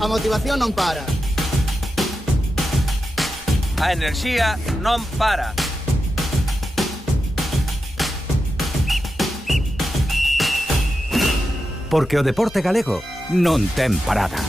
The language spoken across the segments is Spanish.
A motivación non para. A enerxía non para. Porque o deporte galego non ten parada.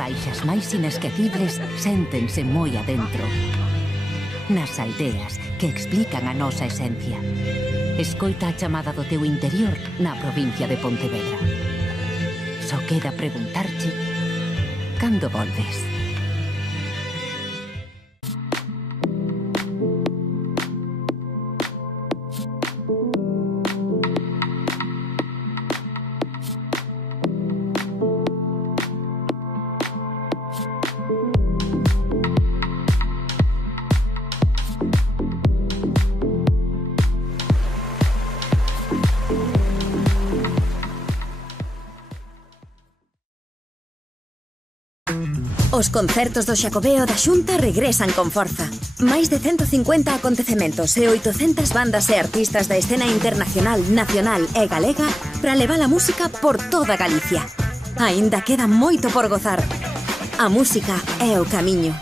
Baixas máis inesquecibles séntense moi adentro. Nas aldeas que explican a nosa esencia. Escoita a chamada do teu interior na provincia de Pontevedra. Só queda preguntarche cando volves. Os concertos do Xacobeo da Xunta regresan con forza. Máis de 150 acontecementos e 800 bandas e artistas da escena internacional, nacional e galega para levar a música por toda Galicia. Aínda queda moito por gozar. A música é o camiño.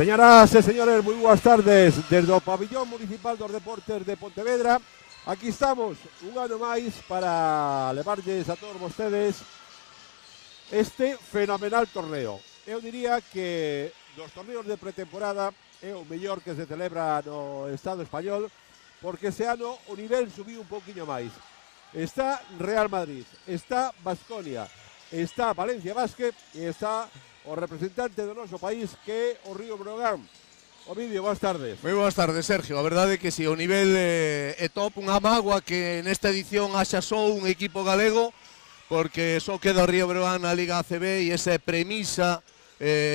Señoras e señores, moi boas tardes desde o Pabillón Municipal dos Deportes de Pontevedra. Aquí estamos un ano máis para levarlles a todos vostedes este fenomenal torneo. Eu diría que dos torneos de pretemporada é o mellor que se celebra no Estado español, porque este ano o nivel subiu un poquinho máis. Está Real Madrid, está Baskonia, está Valencia Basket e está o representante do noso país que é o Río Breogán. Ovidio, boas tardes. Moi boas tardes, Sergio. A verdade é que si, o nivel é top, unha mágoa que nesta edición haxa só un equipo galego, porque só queda o Río Breogán na Liga ACB e esa é premisa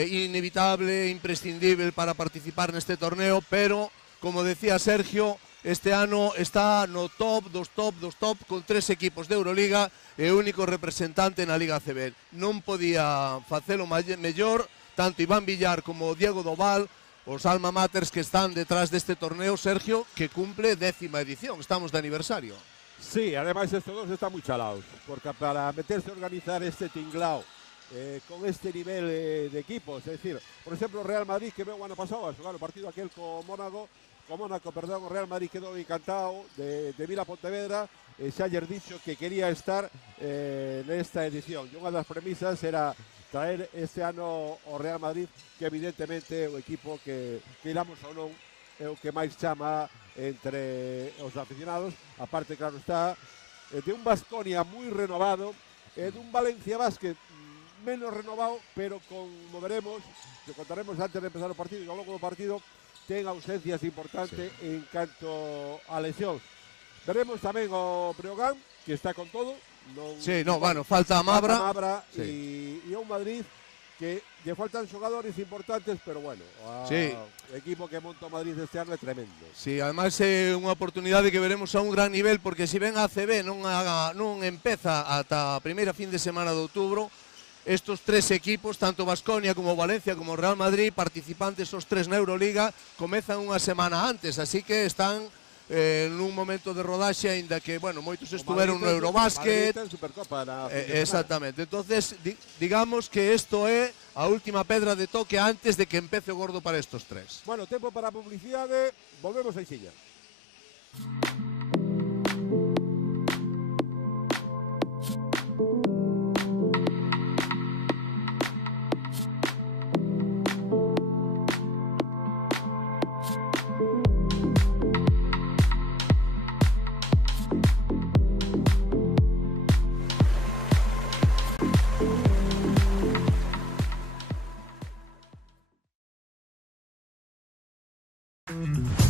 inevitable, imprescindible para participar neste torneo, pero, como decía Sergio, este ano está no top, con 3 equipos de Euroliga e o único representante na Liga ACB. Non podía facelo mellor, tanto Iván Villar como Diego Doval, os alma maters que están detrás deste torneo, Sergio, que cumple 10ª edición, estamos de aniversario. Sí, además estos dos están muy chalados, porque para meterse a organizar este tinglao con este nivel de equipos, es decir, por ejemplo, Real Madrid, que veo ano pasado a xogar o partido aquel con Mónaco, o Real Madrid quedou encantado de Vila Pontevedra, xa ayer dicho que quería estar nesta edición, e unha das premisas era traer este ano o Real Madrid, que evidentemente o equipo que iramos ou non é o que máis chama entre os aficionados, aparte, claro está, de un Baskonia moi renovado, dun Valencia Basket menos renovado, pero como veremos, que contaremos antes de empezar o partido e ao longo do partido, ten ausencias importantes en canto a lesións. Veremos tamén o Breogán, que está con todo. Falta a Mabra. E un Madrid que lle faltan xogadores importantes, pero bueno, o equipo que monta o Madrid este ano é tremendo. Sí, además é unha oportunidade que veremos a un gran nivel, porque se ven a ACB non empeza ata a primeira fin de semana de outubro, estos 3 equipos, tanto Baskonia como Valencia como Real Madrid, participantes os 3 na Euroliga, comezan unha semana antes, así que están nun momento de rodaxe, aínda que, bueno, moitos estuveron no Eurobásquet. Exactamente. Entonces, digamos que isto é a última pedra de toque antes de que empece o gordo para estos 3. Bueno, tempo para a publicidade, volvemos a Ixilla.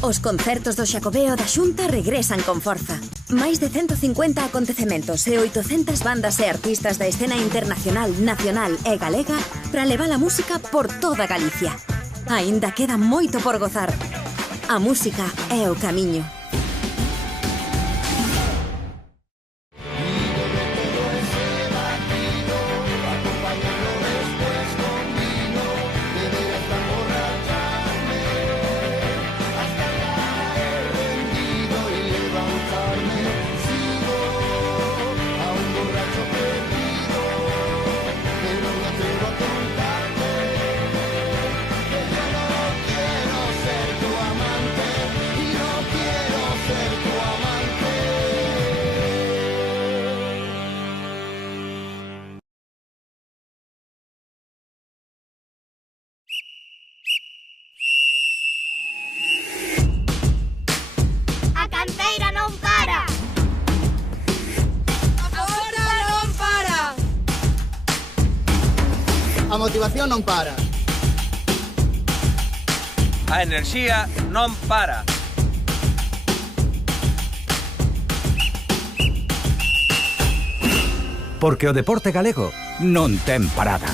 Os concertos do Xacobeo da Xunta regresan con forza. Máis de 150 acontecementos e 800 bandas e artistas da escena internacional, nacional e galega para levar a música por toda Galicia. Aínda queda moito por gozar. A música é o camiño. A motivación non para. A enerxía non para. Porque o deporte galego non ten parada.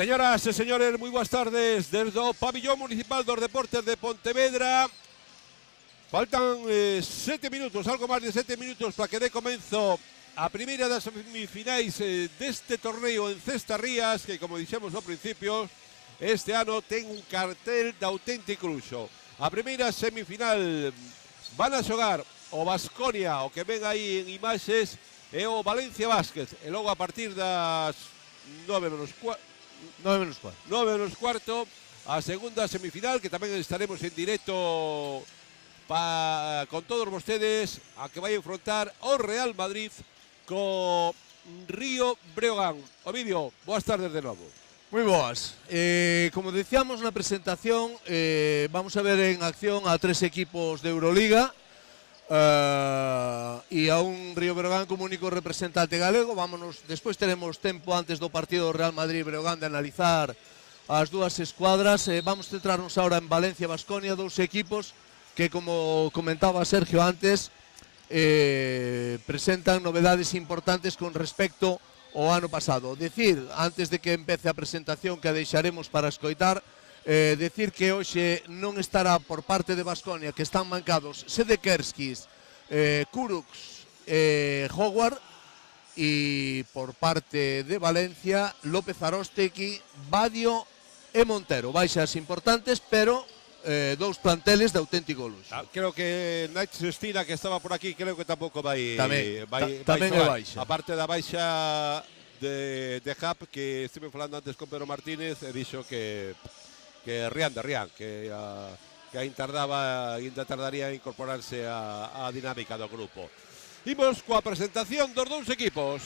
Señoras e señores, moi boas tardes desde o Pabillón Municipal dos Deportes de Pontevedra. Faltan 7 minutos, algo máis de 7 minutos para que dé comenzo a primeira das semifinais deste torneo en Cestarrías, que, como dixemos ao principio, este ano ten un cartel de auténtico luxo. A primeira semifinal van a xogar o Baskonia, o que ven aí en imaxes, e o Valencia Basket. E logo a partir das 9 menos cuarto, a segunda semifinal, que tamén estaremos en directo con todos vostedes, a que vai a enfrontar o Real Madrid co Río Breogán. Ovidio, boas tardes de novo. Moi boas. Como decíamos na presentación, vamos a ver en acción a 3 equipos de Euroliga e a un Río Breogán como único representante galego. Despois teremos tempo antes do partido do Real Madrid-Breogán de analizar as dúas escuadras. Vamos centrarnos ahora en Valencia-Baskonia, 2 equipos que, como comentaba Sergio antes, presentan novedades importantes con respecto o ano pasado. Decir, antes de que empece a presentación que a deixaremos para escoitar, decir que hoxe non estará por parte de Baskonia, que están mancados Sedekerskis, Kurucs e Howard, e por parte de Valencia, López Aróstegui, Badio e Montero. Baixas importantes, pero 2 planteles de auténtico luxo. Creo que Naich Sestina, que estaba por aquí, creo que tampouco vai tamén é baixa. A parte da baixa de Hub, que estive falando antes con Pedro Martínez, e dixo que Rian, que ainda tardaría en incorporarse á dinámica do grupo. Imos coa presentación dos 2 equipos.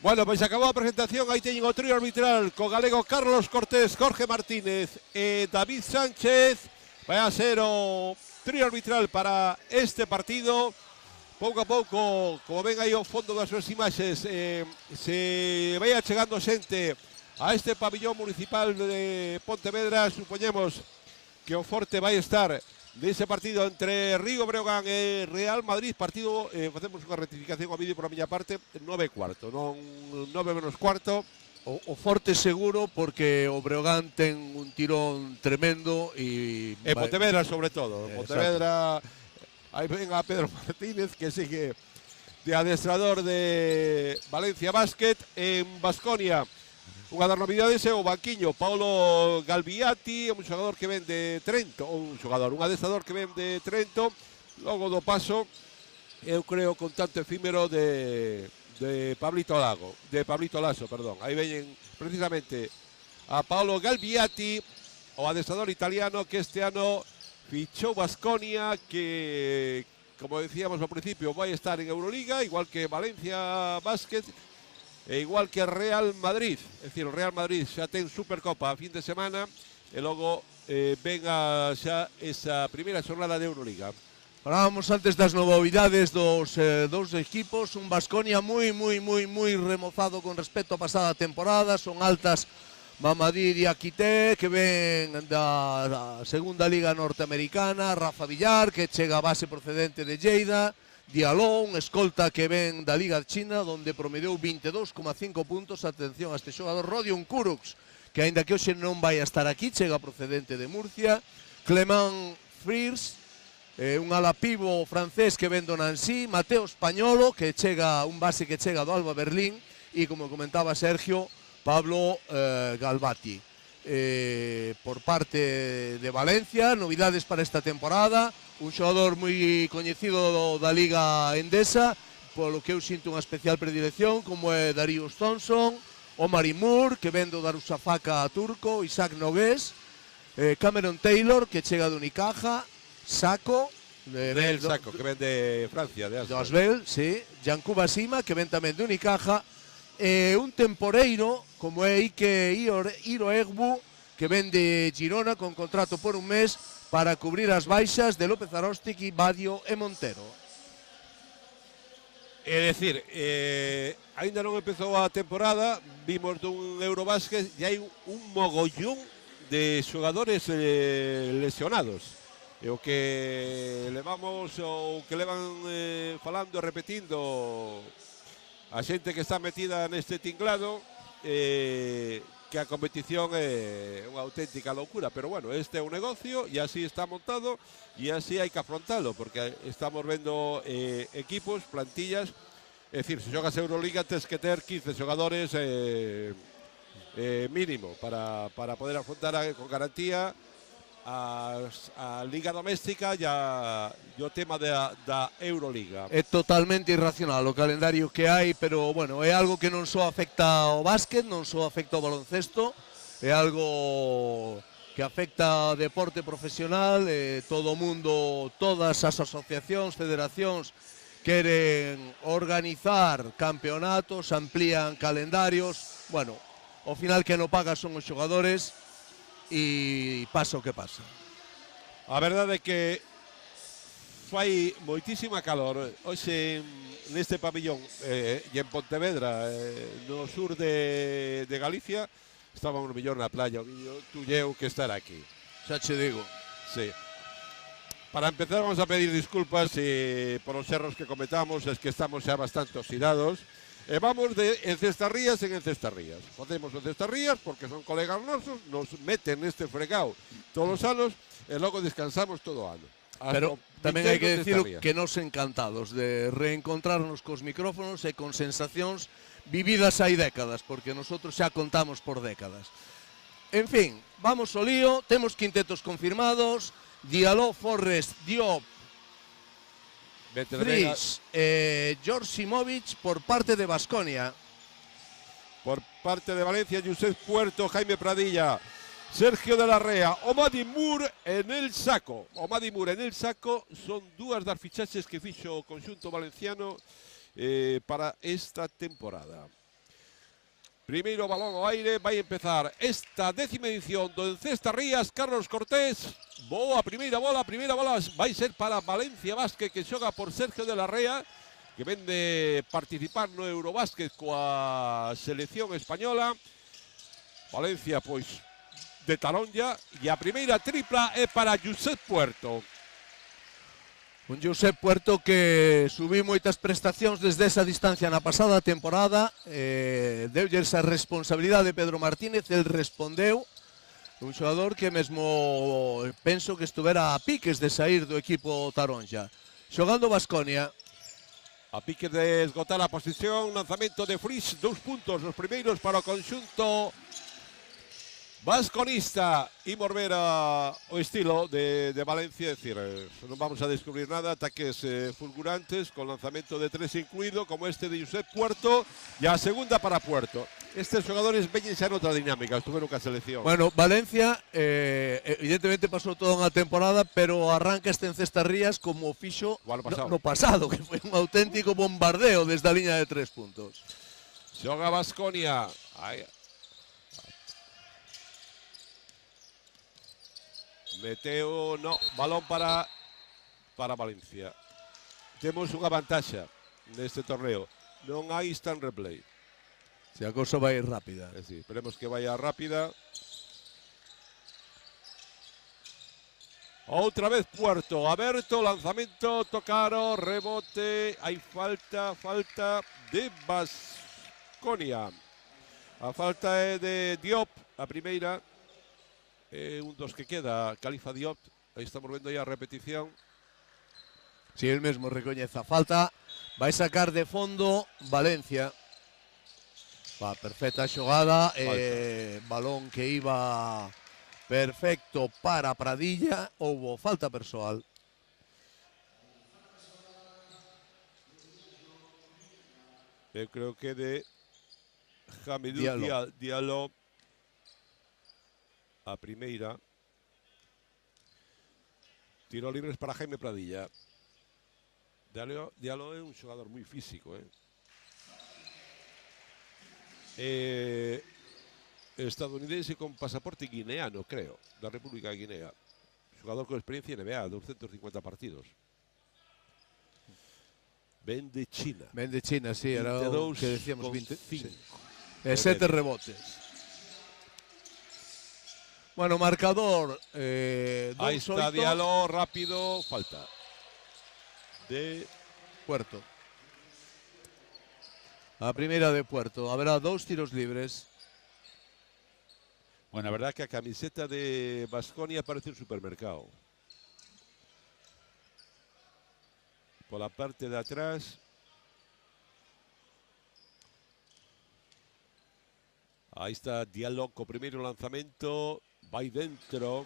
Bueno, pois acabou a presentación, aí teñen o trío arbitral co galego Carlos Cortés, Jorge Martínez e David Sánchez. Vai a ser o trío arbitral para este partido. Pouco a pouco, como ven aí ao fondo das súas imaxes, se vai achegando xente a este pabillón municipal de Pontevedra. Supoñemos que o forte vai estar dese partido entre Río Breogán e Real Madrid. Partido, facemos unha rectificación ao vídeo por a miña parte, 9:15, non 9 menos cuarto. O forte seguro, porque o Breogán ten un tirón tremendo e Pontevedra sobre todo. Pontevedra, aí ven a Pedro Martínez, que sigue de adestrador de Valencia Basket. En Baskonia, unha das novidades é o banquiño, Paulo Galviati, un xogador que ven de Trento, un adestrador que ven de Trento. Logo do paso, eu creo, con tanto efímero de de Pablito Laso, perdón. Aí veñen precisamente a Paolo Galbiati, o adestrador italiano que este ano fichou Baskonia, que, como decíamos ao principio, vai estar en Euroliga, igual que Valencia Basket, e igual que Real Madrid. É dicir, o Real Madrid xa ten Supercopa a fin de semana, e logo venga xa esa primeira xornada de Euroliga. Falábamos antes das novidades dos dous equipos, un Baskonia moi remozado con respecto á pasada temporada, son altas Mamadi Diakité, que ven da segunda liga norteamericana, Rafa Villar, que chega a base procedente de Lleida, Diallo, un escolta que ven da Liga China, donde promediou 22,5 puntos. Atención a este xogador, Rodion Kurucs, que aínda que hoxe non vai a estar aquí, chega procedente de Murcia. Clément Friers, un ala pivo francés que ven do Nancy. Mateo Españolo, que chega, un base que chega do Alba Berlín. E, como comentaba Sergio, Pablo Galbati. Por parte de Valencia, novidades para esta temporada, un xogador moi coñecido da Liga Endesa, polo que eu sinto unha especial predilección, como é Darius Thompson, Omar Imur, que ven do Darusafaka turco, Isaac Nogués, Cameron Taylor, que chega do Unicaja, Sako, Sako, que ven de Francia, de Asbel, sí, Yankuba Sima, que ven tamén de Unicaja, un temporeiro como é Ike Hiro Egbu, que ven de Girona con contrato por un mes para cubrir as baixas de López Aróstic, Badio e Montero. É dicir, ainda non empezou a temporada, vimos dun Eurobásquet e hai un mogollón de xogadores lesionados. E o que levamos, o que levan falando e repetindo a xente que está metida neste tinglado, que a competición é unha auténtica loucura, pero bueno, este é un negocio e así está montado e así hai que afrontalo, porque estamos vendo equipos, plantillas, é dicir, se xogas Euroliga tens que ter 15 xogadores mínimo para poder afrontar con garantía a Liga Doméstica e o tema da Euroliga. É totalmente irracional o calendario que hai, pero bueno, é algo que non só afecta ao básquet, non só afecta ao baloncesto, é algo que afecta ao deporte profesional, todo o mundo, todas as asociacións, federacións queren organizar campeonatos, amplían calendarios, bueno, ao final que non paga son os xogadores, e pasa o que pasa. A verdade é que fai moitísima calor hoxe neste pabillón e en Pontevedra, no sur de Galicia. Estábamos mellor na playa, tú e eu que estar aquí. Xa che digo. Sí. Para empezar vamos a pedir disculpas por os erros que cometamos, es que estamos xa bastante oxidados. E vamos de Encestarrías en Encestarrías. Facemos Encestarrías porque son colegas nosos, nos meten neste fregao todos os anos e logo descansamos todo o ano. Pero tamén hai que decir que nos encantados de reencontrarnos cos micrófonos e con sensacións vividas hai décadas, porque nosotros xa contamos por décadas. En fin, vamos ao lío, temos quintetos confirmados, Diallo, Forrest, Diop, Frisch, George Simovic por parte de Baskonia. Por parte de Valencia, Josep Puerto, Jaime Pradilla, Sergio de la Rea, Omadi Moore en el saco. Omadi Moore en el saco son dúas das fichaxes que fixo o conxunto valenciano para esta temporada. Primeiro balón ao aire, vai empezar esta 10ª edición do Encestarrías. Carlos Cortés, boa primeira bola vai ser para Valencia Basket, que xoga por Sergio de la Rea, que ven de participar no Eurobásquet coa selección española. Valencia, pois, de taronlla, e a primeira tripla é para Josep Puerto. Un Josep Puerto que subiu moitas prestacións desde esa distancia na pasada temporada, deulle esa responsabilidade de Pedro Martínez, el respondeu, un xogador que mesmo penso que estuvera a piques de sair do equipo taronxa. Xogando Baskonia. A piques de esgotar a posición, lanzamento de Frisch, 2 puntos, os primeiros para o conxunto Vasconista y volver o estilo de Valencia, es decir, non vamos a descubrir nada, ataques fulgurantes con lanzamento de 3 incluido, como este de Josep Puerto, e a segunda para Puerto. Estes xogadores veñen xa noutra dinámica, estuveron ca selección. Bueno, Valencia evidentemente pasou toda unha temporada, pero arranca este en Cestarrías como fixo no pasado, que foi un auténtico bombardeo desde a liña de 3 puntos. Xoga Baskonia. Meteo, no, balón para Valencia. Temos unha vantaxa neste torneo. Non hai instant replay. Se a cousa vai rápida. Sí, esperemos que vaya rápida. Outra vez Puerto, aberto, lanzamento, tocaron, rebote, hai falta de Baskonia. A falta é de Diop, a primeira. Un dos que queda, Khalifa Diop. Aí estamos vendo a repetición. Si, el mesmo recoñece a falta. Vai sacar de fondo Valencia. Perfecta xogada. Balón que iba perfecto para Pradilla. Houbo falta persoal. Eu creo que de Hamidou Diallo. A primeira. Tiro libres para Jaime Pradilla. Diallo é un xogador moi físico, estadounidense con pasaporte guineano, creo, da República de Guinea. Xogador con experiencia en NBA, 250 partidos. Ven de China. Ven de China, sí, era o que decíamos 25. Sí. 7 rebotes. Bueno, marcador. Ahí está Diallo, rápido, falta. De Puerto. A primeira de Puerto. Habrá 2 tiros libres. Bueno, a verdad que a camiseta de Baskonia parece un supermercado. Por la parte de atrás. Ahí está Diallo co primeiro lanzamento. Vai dentro.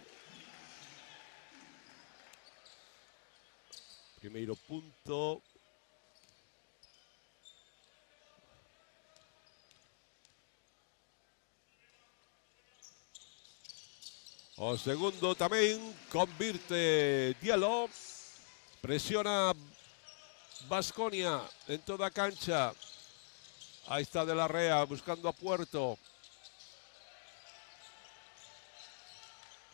Primeiro punto. O segundo tamén convirte Diallo. Presiona Baskonia en toda a cancha. Aí está De la Rea buscando a Puerto.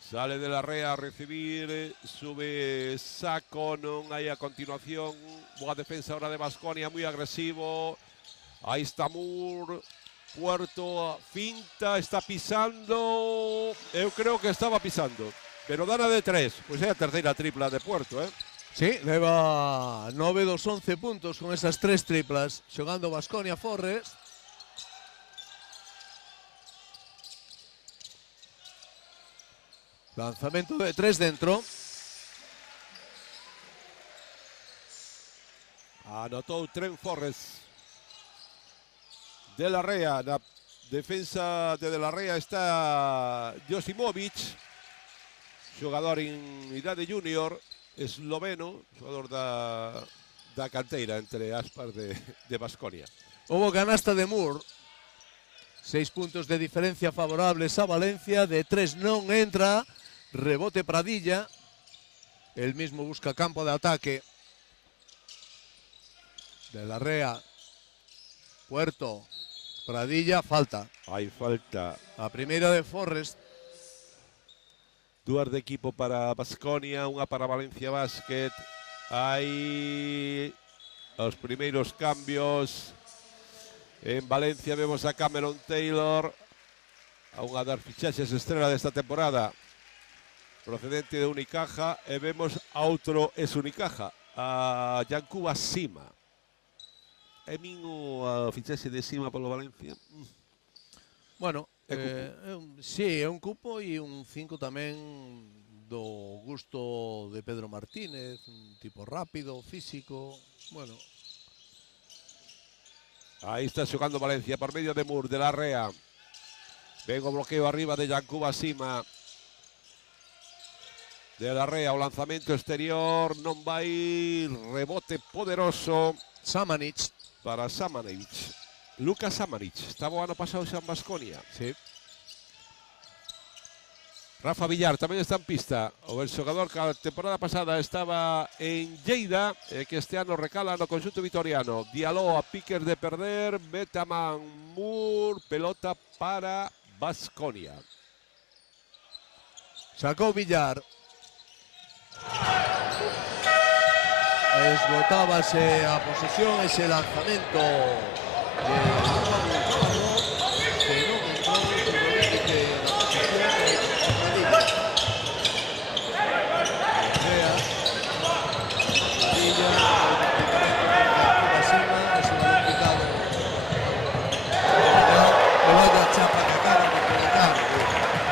Sale De la Rea a recibir, sube Saco, non hai a continuación. Boa defensa ahora de Baskonia, moi agresivo. Aí está Moore. Puerto finta, está pisando. Eu creo que estaba pisando, pero dana de 3. Pois é a terceira tripla de Puerto, Sí, leva 9 dos 11 puntos con esas 3 triplas. Xogando Baskonia Forres. Lanzamento de 3 dentro. Anotou Trent Forrest. De la Rea, na defensa de la Rea está Josimovic, xogador en idade junior, esloveno, xogador da canteira, entre aspas, de Baskonia. Houbo canasta de Moore. 6 puntos de diferencia favorables a Valencia. De 3 non entra. Rebote Pradilla. El mismo busca campo de ataque. De la Rea. Puerto. Pradilla, falta. Hai falta. A primeira de Forrest. Dúas de equipo para Baskonia, unha para Valencia Basket. Hai os primeiros cambios. En Valencia vemos a Cameron Taylor, a unha das fichaxes estrela desta temporada, procedente de Unicaja, e vemos a outro ex-Unicaja, a Yankuba Sima. É min a fichaxe de Sima polo Valencia. Bueno, sí, é un cupo e un 5 tamén do gusto de Pedro Martínez, un tipo rápido, físico, bueno. Aí está xogando Valencia por medio de Moore, De la Rea. Ven o bloqueo arriba de Yankuba Sima. De la Rea, o lanzamento exterior, non vai, rebote poderoso. Samanic. Para Samanic. Lucas Samanic, estaba o ano pasado xa en Baskonia. Sí. Rafa Villar tamén está en pista. O xogador que a temporada pasada estaba en Lleida, que este ano recala no conxunto vitoriano. Dialó a piques de perder, Betaman Moore, pelota para Baskonia. Sacou Villar. Esgotábase a posesión, ese lanzamento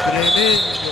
tremendo.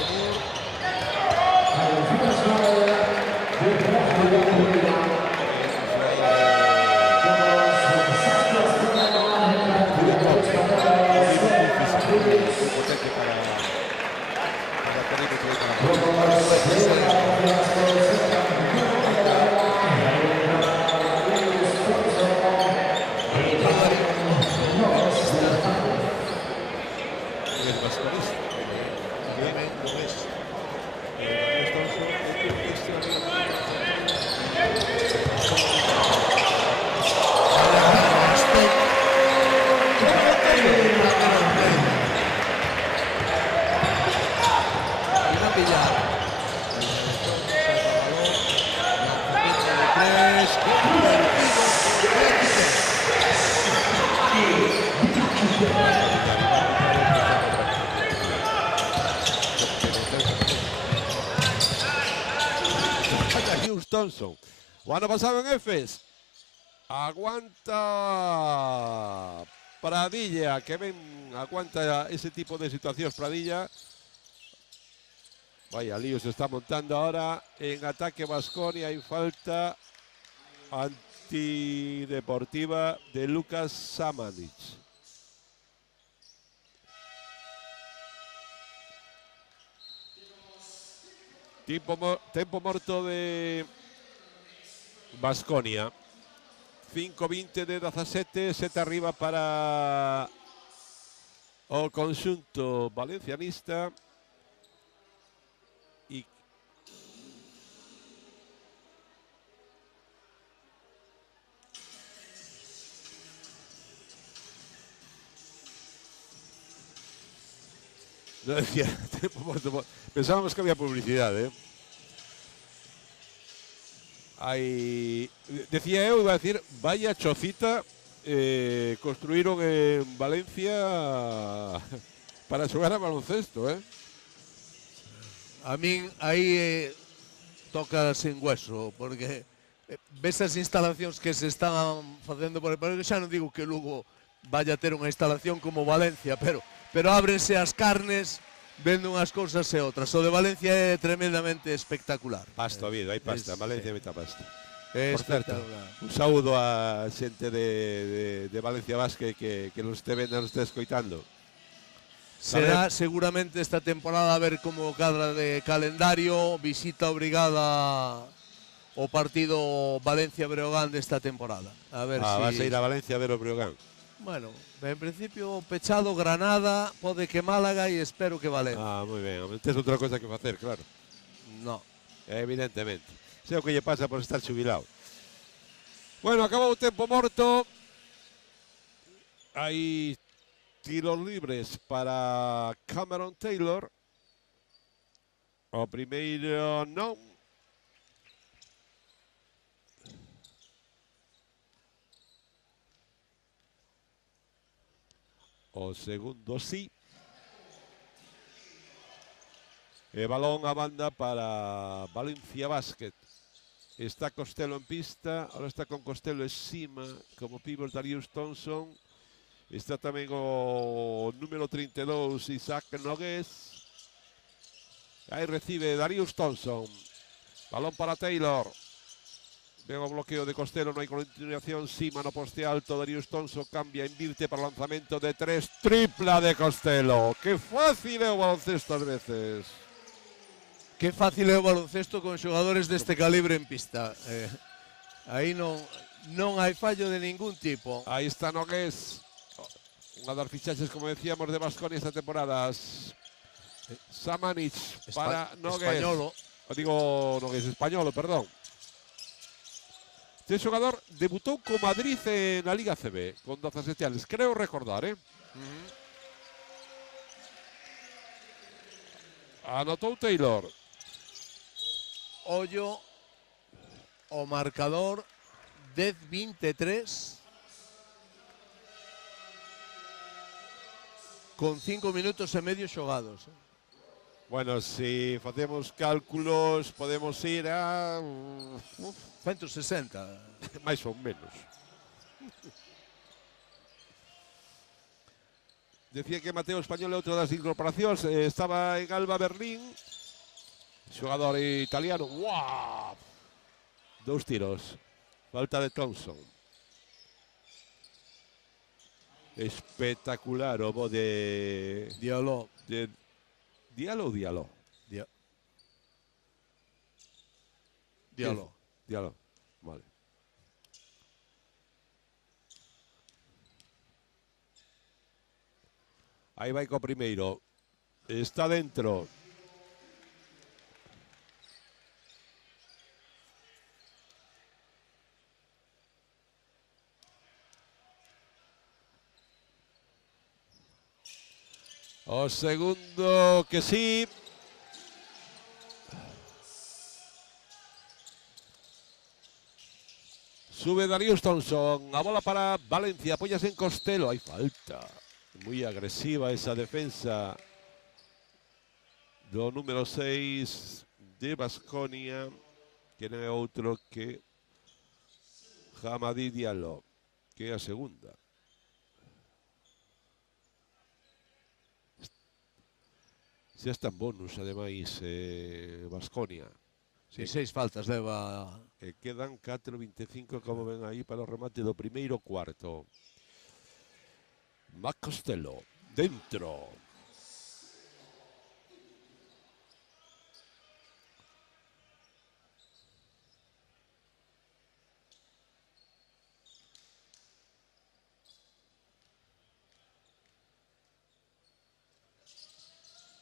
Thompson. O ano pasado en Efes. Aguanta Pradilla, que ven, aguanta ese tipo de situacións Pradilla. Vaya lío se está montando ahora en ataque Baskonia. Hay falta antideportiva de Lucas Samanic. Tempo morto de Baskonia. 5-20 de 17, 7 arriba para o conxunto valencianista. E no decía, pensábamos que había publicidad, ¿eh? Decía eu, iba a decir, vaya chocita construíron en Valencia para xogar a baloncesto, ¿eh? A min aí toca sin hueso, porque ves as instalacións que se están facendo por el xa non digo que Lugo vaya a ter unha instalación como Valencia, pero ábrense as carnes vendo unhas cousas e outras. O de Valencia é tremendamente espectacular. Pasta, habido, hai pasta. Valencia é moita pasta. É por certo, un saúdo a xente de Valencia Basque que nos este vendo, nos este escoitando. Será seguramente esta temporada a ver como cadra de calendario, visita obrigada o partido Valencia-Breogán desta temporada. A ver si vas a ir a Valencia a ver o Breogán. Bueno, en principio pechado Granada, pode que Málaga e espero que Valencia. Moi ben, tes outra cosa que facer, claro. No. Evidentemente. Sei o que lle pasa por estar xubilado. Bueno, acabou o tempo morto. Hai tiros libres para Cameron Taylor. O primeiro non. O segundo sí. E balón a banda para Valencia Basket. Está Costello en pista, ahora está con Costello e Sima como pívot Darius Thompson. Está tamén o número 32 Isaac Nogués. Aí recibe Darius Thompson. Balón para Taylor. Ven o bloqueo de Costello, non hai continuación, sí, mano poste alto, Darius Thompson cambia, invirte para o lanzamento de 3, tripla de Costello. Que fácil é o baloncesto ás veces. Que fácil é o baloncesto con xogadores deste calibre en pista. Aí non hai fallo de ningún tipo. Aí está Nogués. Unha das fichaxes, como decíamos, de Baskonia esta temporada. Samanic para Nogués. Españolo. Digo Nogués, españolo, perdón. Este xogador debutou co Madrid na Liga CB con 17 anos, creo recordar, Anotou Taylor. Ollo o marcador 10-23 con 5 minutos e medio xogados. Bueno, se facemos cálculos podemos ir a 160. máis ou menos. Decía que Mateo Español é outra das incorporacións. Estaba en Alba Berlín. Xogador italiano. ¡Wow! 2 tiros. Falta de Thompson. Espectacular o bo de... Diallo. Diallo ou Diallo? Diallo. Diallo. Vale. Aí vai co primeiro. Está dentro. O segundo que sí. Sube Darius Thompson. A bola para Valencia. Apóyase en Costello. Hay falta. Muy agresiva esa defensa do número 6 de Baskonia, que non é outro que Hamadi Diallo, que é a segunda. Xa está en bonus, ademais, Baskonia. Si, 6 faltas leva. Quedan 4:25, como ven aí, para o remate do primeiro cuarto. Mac Costello, dentro.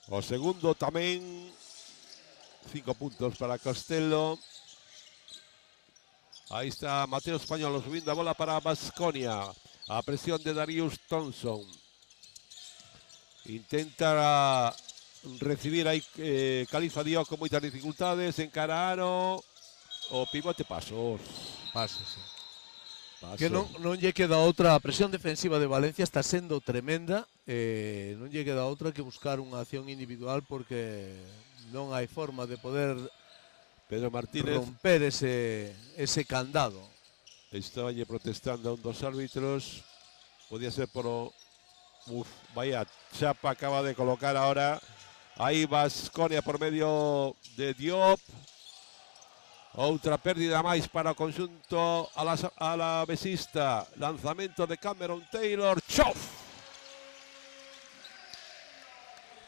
O segundo tamén. 5 puntos para Costello. Aí está Mateo Español subindo a bola para Baskonia. A presión de Darius Thompson. Intenta recibir aí Khalifa Diop con moitas dificultades. Encara Aro. O pivote pasos. Pasos, sí. Que non lle queda outra. A presión defensiva de Valencia está sendo tremenda. Non lle queda outra que buscar unha acción individual, porque non hai forma de poder Pedro Martínez romper ese candado. Estaba protestando a un dos árbitros. Podía ser por o... vaya chapa acaba de colocar ahora. Aí Baskonia por medio de Diop. Outra pérdida máis para o conxunto alavesista. Lanzamento de Cameron Taylor. ¡Chof!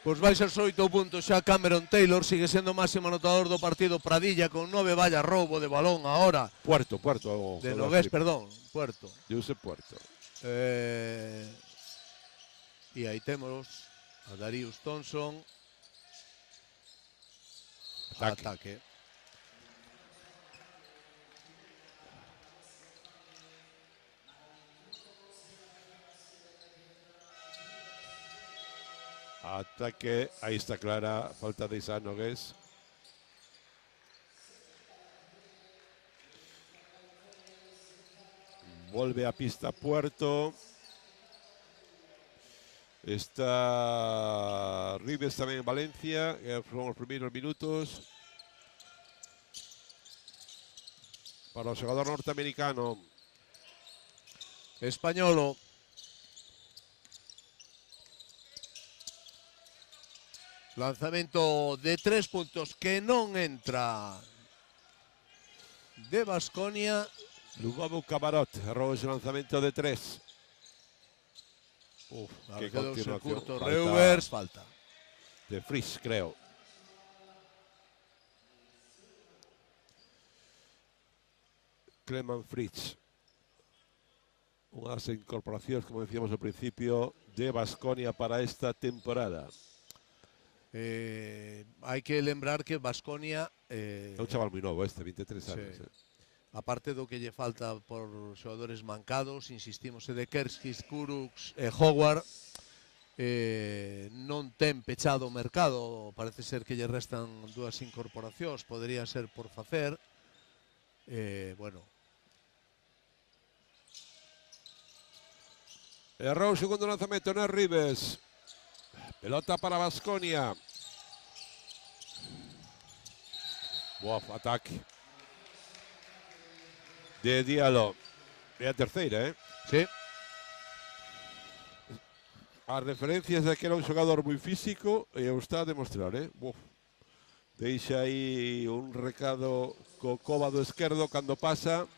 Pois vai ser 8 puntos xa Cameron Taylor. Sigue sendo o máximo anotador do partido. Pradilla con 9 vallas, roubo de balón ahora. Puerto. De Nogués, perdón. Puerto. Josep Puerto. E aí temos a Darius Thompson. Ataque. Ataque, aí está clara, falta de Isaac Nogués. Volve a pista Puerto. Está Rives tamén en Valencia, son os primeiros minutos. Para o xogador norteamericano. Españolo. Lanzamento de 3 puntos que non entra. de Baskonia. Lubomir Camarot errou ese lanzamento de 3. Que continuación. Curto, Reuvers, falta. De Fritz, creo. Cleman Fritz. Unas incorporaciones, como decíamos al principio, de Baskonia para esta temporada. Hai que lembrar que Baskonia É un chaval moi novo 23 anos. Aparte do que lle falta por xogadores mancados, insistimos, de Kerskis, Kuruks e Howard, non ten pechado o mercado. Parece ser que lle restan 2 incorporacións, podría ser por facer. Bueno. Errou o segundo lanzamento, Nel Rivers. Pelota para Baskonia. Boa, ataque de Diallo. É a terceira, Sí. As referencias de que era un xogador moi físico e o está a demostrar, Deixa aí un recado co cóbado esquerdo cando pasa.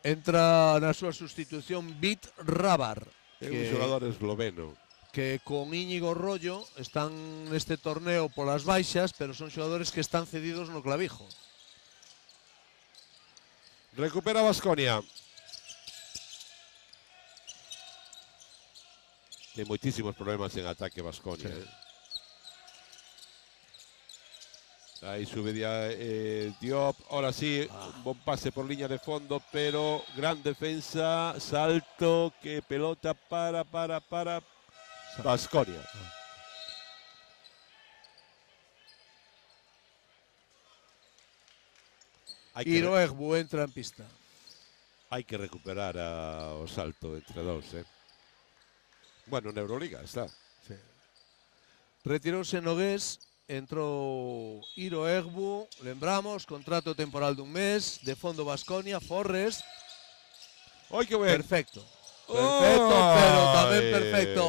Entra na súa sustitución Bit Rabar. É un xogador esloveno. Que con Íñigo Rollo están neste torneo polas baixas, pero son xogadores que están cedidos no clavijo. Recupera Baskonia. Ten moitísimos problemas en ataque Baskonia. Aí sube Diop. Ahora sí, un bon pase por línea de fondo, pero gran defensa. Salto, que pelota para Baskonia. Iroegbu entra en pista. Hai que recuperar o salto entre dous, Bueno, na Euroliga está. Sí. Retirouse Nogués, entrou Iroegbu, lembramos, contrato temporal dun mes, de fondo Baskonia, Forrest. ¡Ay, qué ben! Perfecto. Perfecto, pero tamén perfecto.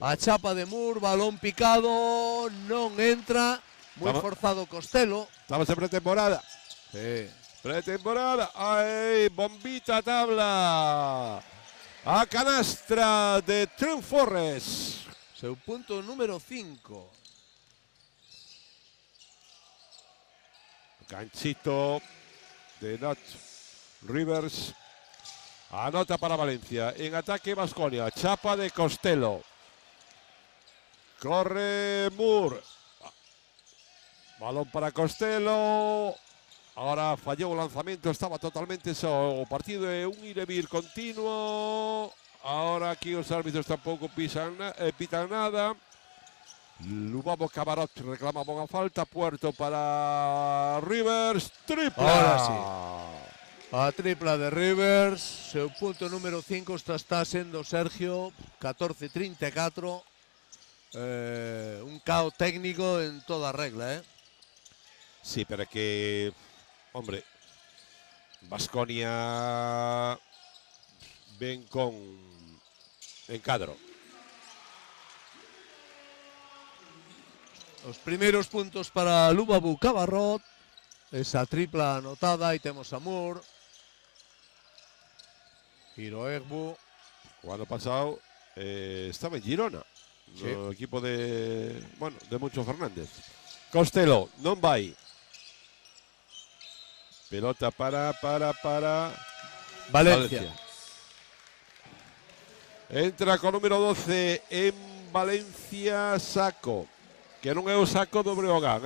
A chapa de Moore, balón picado, non entra, moi forzado Costello. Estamos en pretemporada. Sí. Pretemporada. ¡Ay! Bombita a tabla. A canastra de Trent Forrest. Seu punto número 5. Ganchito de Nat Rivers. Anota para Valencia. En ataque Baskonia. Chapa de Costello. Corre Moore. Balón para Costello. Ahora falló el lanzamiento. Estaba totalmente solo. O partido de un ir e vir continuo. Ahora aquí los árbitros tampoco pitan nada. Lubomir Camarot reclama buena falta. Puerto para Rivers. Tripla. Ahora sí. A tripla de Rivers. Seu punto número 5 está sendo Sergio. 14-34. Un caos técnico en toda regla, Sí, pero que, hombre, Baskonia ven con encadro. Os primeiros puntos para Lubomir Camarot. Esa tripla anotada, e temos a Moore. Iroegbu. O ano pasado estaba en Girona. Sí. No equipo de Moncho Fernández. Costello, non vai. Pelota para Valencia. Entra con número 12 en Valencia, Saco. Que non é o Saco do Breogán,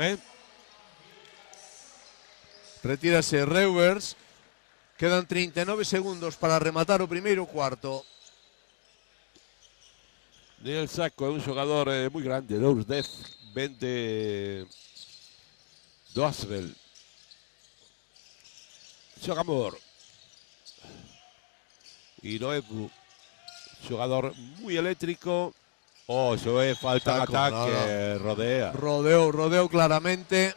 Retírase Reuvers. Quedan 39 segundos para rematar o primeiro cuarto. Neil Saco é un xogador moi grande, 2'10", ven do Asvel. Xogamor. Iroegbu, xogador moi eléctrico. Iso é falta de ataque, rodea. Rodeo claramente.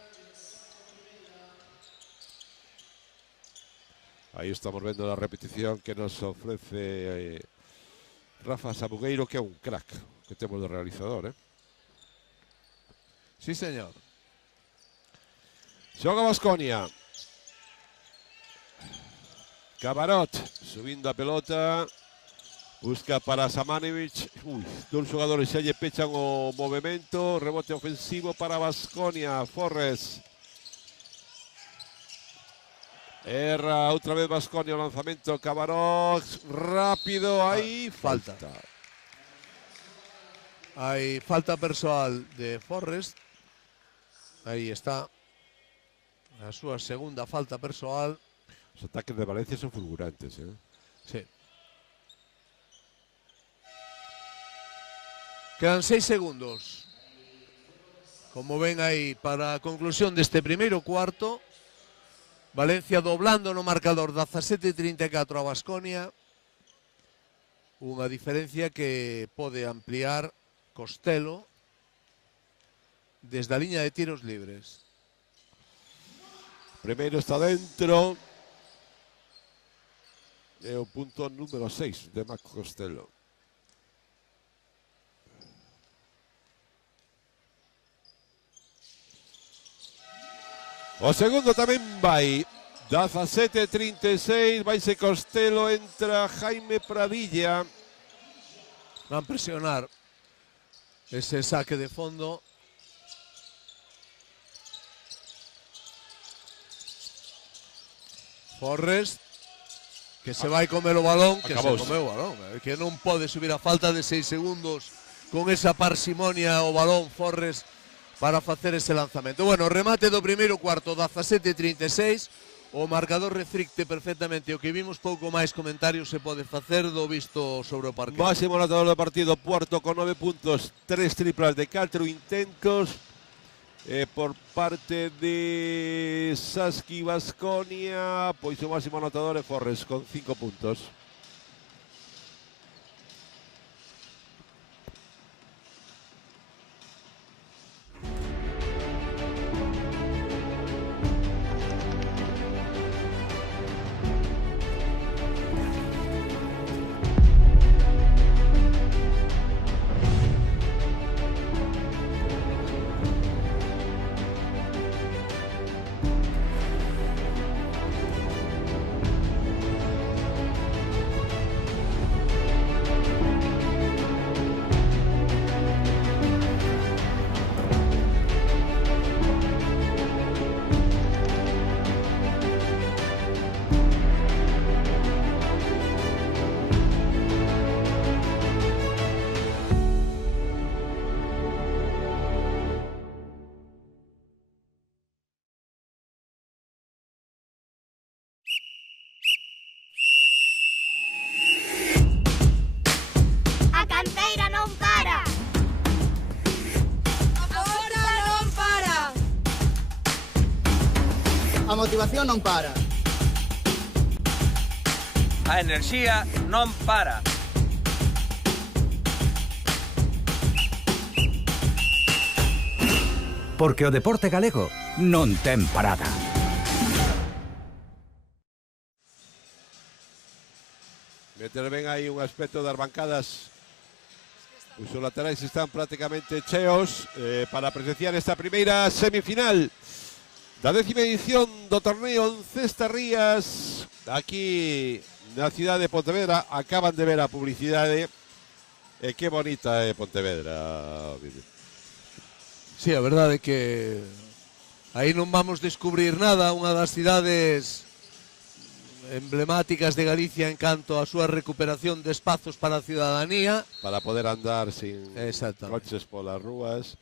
Aí estamos vendo a repetición que nos ofrece Rafa Sabugueiro, que é un crack que temos de realizador, Sí, señor. Xoga Baskonia. Cabarot subindo a pelota. Busca para Samanovic. Dos xogadores xa lle pechan o movimento. Rebote ofensivo para Baskonia. Forres. Erra outra vez Baskonia o lanzamento. Cabarot. Rápido. Aí. Falta. Hai falta persoal de Forrest. Aí está. A súa segunda falta persoal. Os ataques de Valencia son fulgurantes, Sí. Quedan 6 segundos. Como ven aí, para a conclusión deste primeiro cuarto, Valencia doblando no marcador 17-34 a Baskonia. Unha diferencia que pode ampliar Costello desde a liña de tiros libres. Primeiro está dentro. É o punto número 6 de Marco Costello. O segundo tamén vai. 17-36, vaise Costello, entra Jaime Pradilla. Van presionar ese saque de fondo. Forrest, que se vai comer o balón, que Acabouse. se comeu o balón, que non pode subir a falta de 6 segundos con esa parsimonia o balón Forrest para facer ese lanzamento. Bueno, remate do primeiro cuarto, 17-36, o marcador refricte perfectamente o que vimos, pouco máis comentarios se pode facer do visto sobre o parque. Máximo anotador do partido, Puerto con 9 puntos, 3 triplas de 4 intentos. Por parte de Saski Baskonia, pois o máximo anotador é Forrest con 5 puntos. A motivación non para. A enerxía non para. Porque o deporte galego non ten parada. Meter ben aí un aspecto das bancadas. Os laterais están prácticamente cheos para presenciar esta primeira semifinal da 10ª edición do torneo en Cestarrías, aquí na cidade de Pontevedra. Acaban de ver a publicidade e que bonita é Pontevedra. Sí, a verdade é que aí non vamos descubrir nada, unha das cidades emblemáticas de Galicia en canto a súa recuperación de espazos para a ciudadanía. Para poder andar sin coches polas rúas.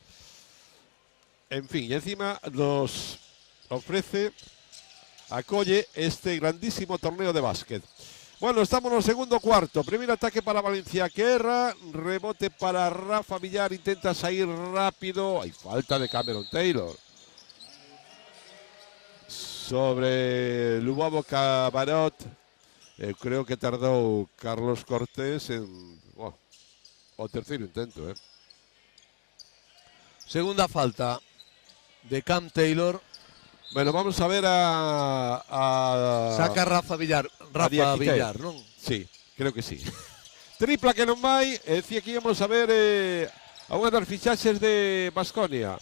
En fin, e encima nos ofrece, acolle este grandísimo torneo de básquet. Bueno, estamos no segundo cuarto. Primeiro ataque para Valencia, que erra. Rebote para Rafa Villar, intenta sair rápido. Hai falta de Cameron Taylor sobre Lubavo Cabarot. Eu creo que tardou Carlos Cortés en o terceiro intento. Segunda falta de Cam Taylor. Bueno, vamos a ver a saca Rafa Villar. Rafa Villar, non? Sí, creo que sí. Tripla que non vai. Decía que íamos a ver a unha das fichaxes de Baskonia.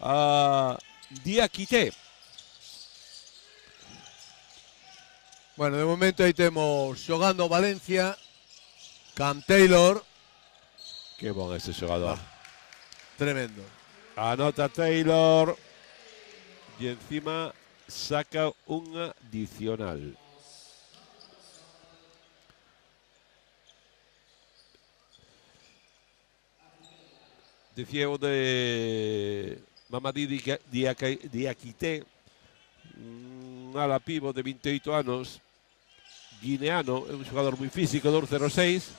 A Diakité. Bueno, de momento aí temos xogando o Valencia, Cam Taylor. Que bon ese xogador. Tremendo. Anota Taylor y encima saca un adicional. Decía de Mamadi Diakité, un ala pivo de 28 anos, guineano, é un xogador moi físico, 2'06",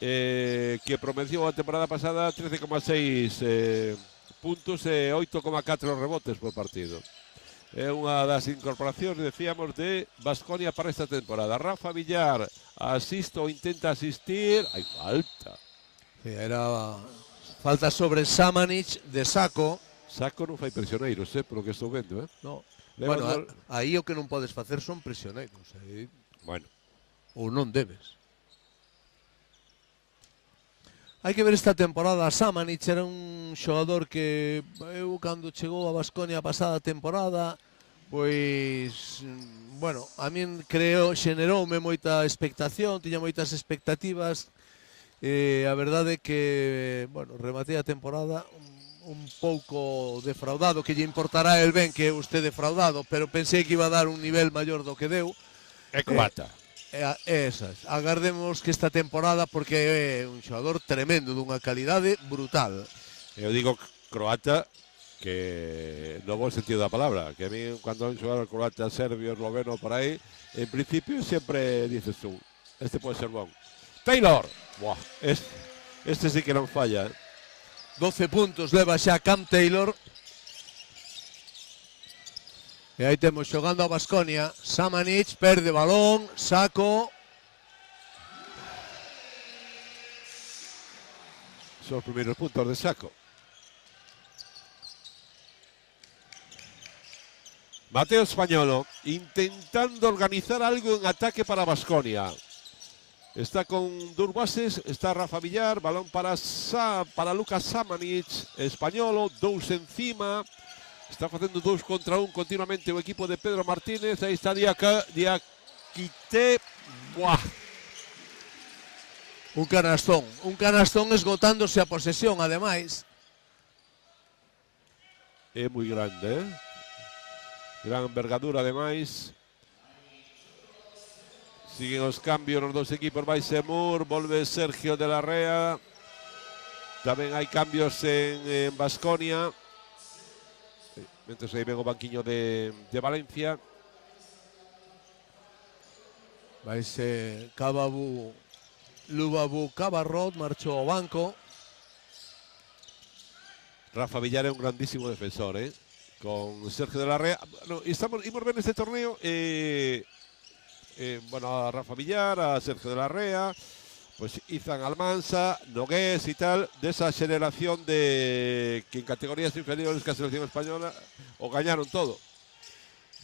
que prometiu a temporada pasada 13,6 puntos e 8,4 rebotes por partido. É unha das incorporacións, decíamos, de Baskonia para esta temporada. Rafa Villar asiste ou intenta asistir. Hai falta. Sí, era falta sobre Samanic de Saco. Saco non fai prisioneiros, polo que estou vendo, No. Levando... Bueno, aí o que non podes facer son prisioneiros. Bueno. Ou non debes. Hai que ver esta temporada. Samanic era un xogador que eu cando chegou a Baskonia a pasada temporada, pois, bueno, a min xeneroume moita expectación, tiña moitas expectativas. A verdade é que, bueno, rematei a temporada un pouco defraudado, que lle importará el ben que eu este defraudado, pero pensei que iba a dar un nivel maior do que deu. É croata. Esas. Agardemos que esta temporada, porque é un xogador tremendo, dunha calidade brutal. Eu digo croata, que no bo sentido da palabra, que a mí cando un xogador croata, serbio, esloveno, por aí, en principio sempre dices tú, este pode ser bon. Taylor! Buah, este sí que non falla, 12 puntos leva xa Cam Taylor. E aí temos xogando a Baskonia. Samanic perde balón, Saco. Son os primeiros puntos de Saco. Mateo Españolo intentando organizar algo en ataque para Baskonia. Está con dos bases, está Rafa Villar, balón para Lucas Samanic, Españolo, dous encima, está facendo 2 contra 1 continuamente o equipo de Pedro Martínez, aí está Diakité, buah. Un canastón esgotándose a posesión, ademais. É moi grande, gran envergadura, ademais. Siguen os cambios nos dos equipos, vai Semur, volve Sergio de la Rea. Tamén hai cambios en Baskonia. Mentre aí ven o banquiño de Valencia. Vai ser Lubabu Cabarrot, marchou ao banco. Rafa Villar é un grandísimo defensor, con Sergio de la Rea. Bueno, imos ver neste torneo bueno, a Rafa Villar, a Sergio de la Rea, pues Izan Almansa, Nogués y tal, de esa generación de que en categorías inferiores que a selección española o gañaron todo.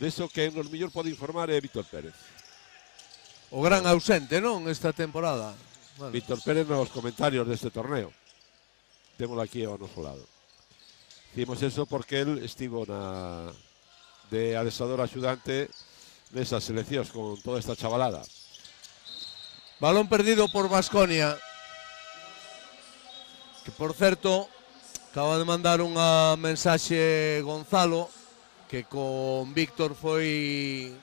De eso que nos mellor pode informar é Víctor Pérez. O gran ausente, non, esta temporada. Bueno. Víctor Pérez nos comentarios deste torneo. Témolo aquí ao noso lado. Hicimos eso porque él estivo de adestrador axudante nesas seleccións con toda esta chavalada. Balón perdido por Baskonia, que por certo acaba de mandar unha mensaxe Gonzalo, que con Víctor foi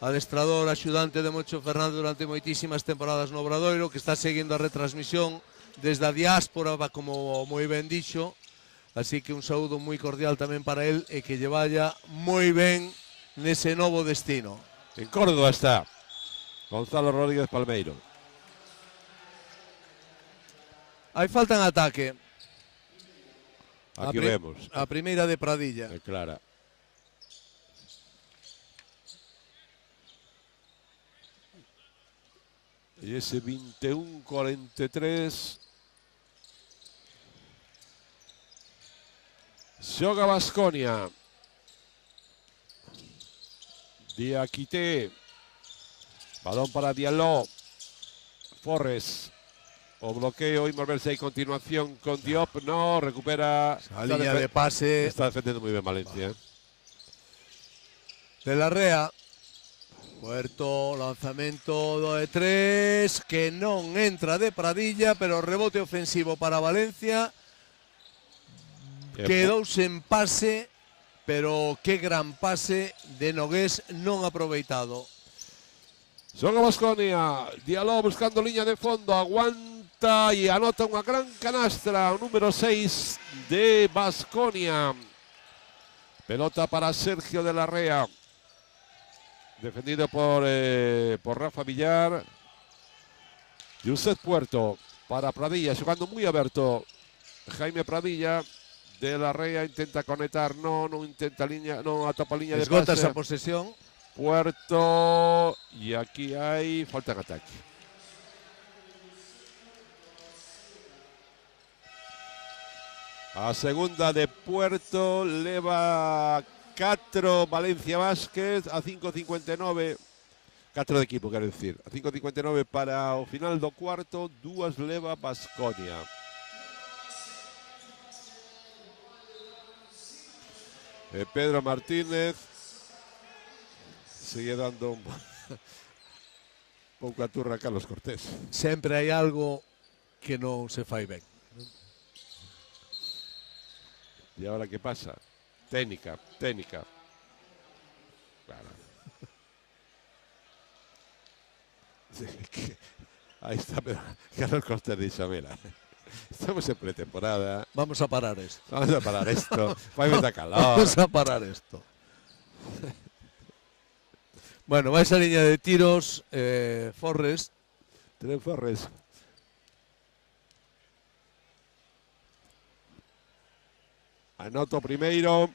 adestrador axudante de Moncho Fernández durante moitísimas temporadas no Obradoiro, que está seguindo a retransmisión desde a diáspora, como moi ben dixo, así que un saúdo moi cordial tamén para él e que lle vaya moi ben nese novo destino. En Córdoba está Gonzalo Rodríguez Palmeiro. Hai falta en ataque. Aquí vemos. A primeira de Pradilla. É clara. E ese 21-43. Xoga Baskonia. Diakité. Balón para Diallo. Forres. O bloqueo. Imos ver se hai continuación con Diop. No, recupera. A línea de pase. Está defendendo moi ben Valencia. De la Rea. Puerto, lanzamento de 3, que non entra de Pradilla, pero rebote ofensivo para Valencia. Quedouse en pase, pero que gran pase de Nogués non aproveitado. Xoga Baskonia, Diallo buscando liña de fondo, aguanta e anota unha gran canastra, o número 6 de Baskonia. Pelota para Sergio de la Rea. Defendido por Rafa Villar. Josep Puerto para Pradilla, jugando muy abierto. Jaime Pradilla. De la Rea intenta conectar, no intenta línea, no atopa línea de pase. Esgota esa posesión. Puerto, y aquí hay falta en ataque. A segunda de Puerto, leva 4 Valencia Vázquez a 5.59, 4 de equipo, quero dicir, a 5.59 para o final do cuarto, 2 leva Baskonia. Pedro Martínez sigue dando un pouco a turra a Carlos Cortés. Sempre hai algo que non se fai ben. E agora que pasa? Técnica. Claro. Sí, ahí está Carlos Cortés de Isabela. Estamos en pretemporada. Vamos a parar esto. Vamos a parar esto. Vai meter calor. Vamos a parar esto. Bueno, va esa línea de tiros. Forrest. Tres Forrest. Anoto primeiro.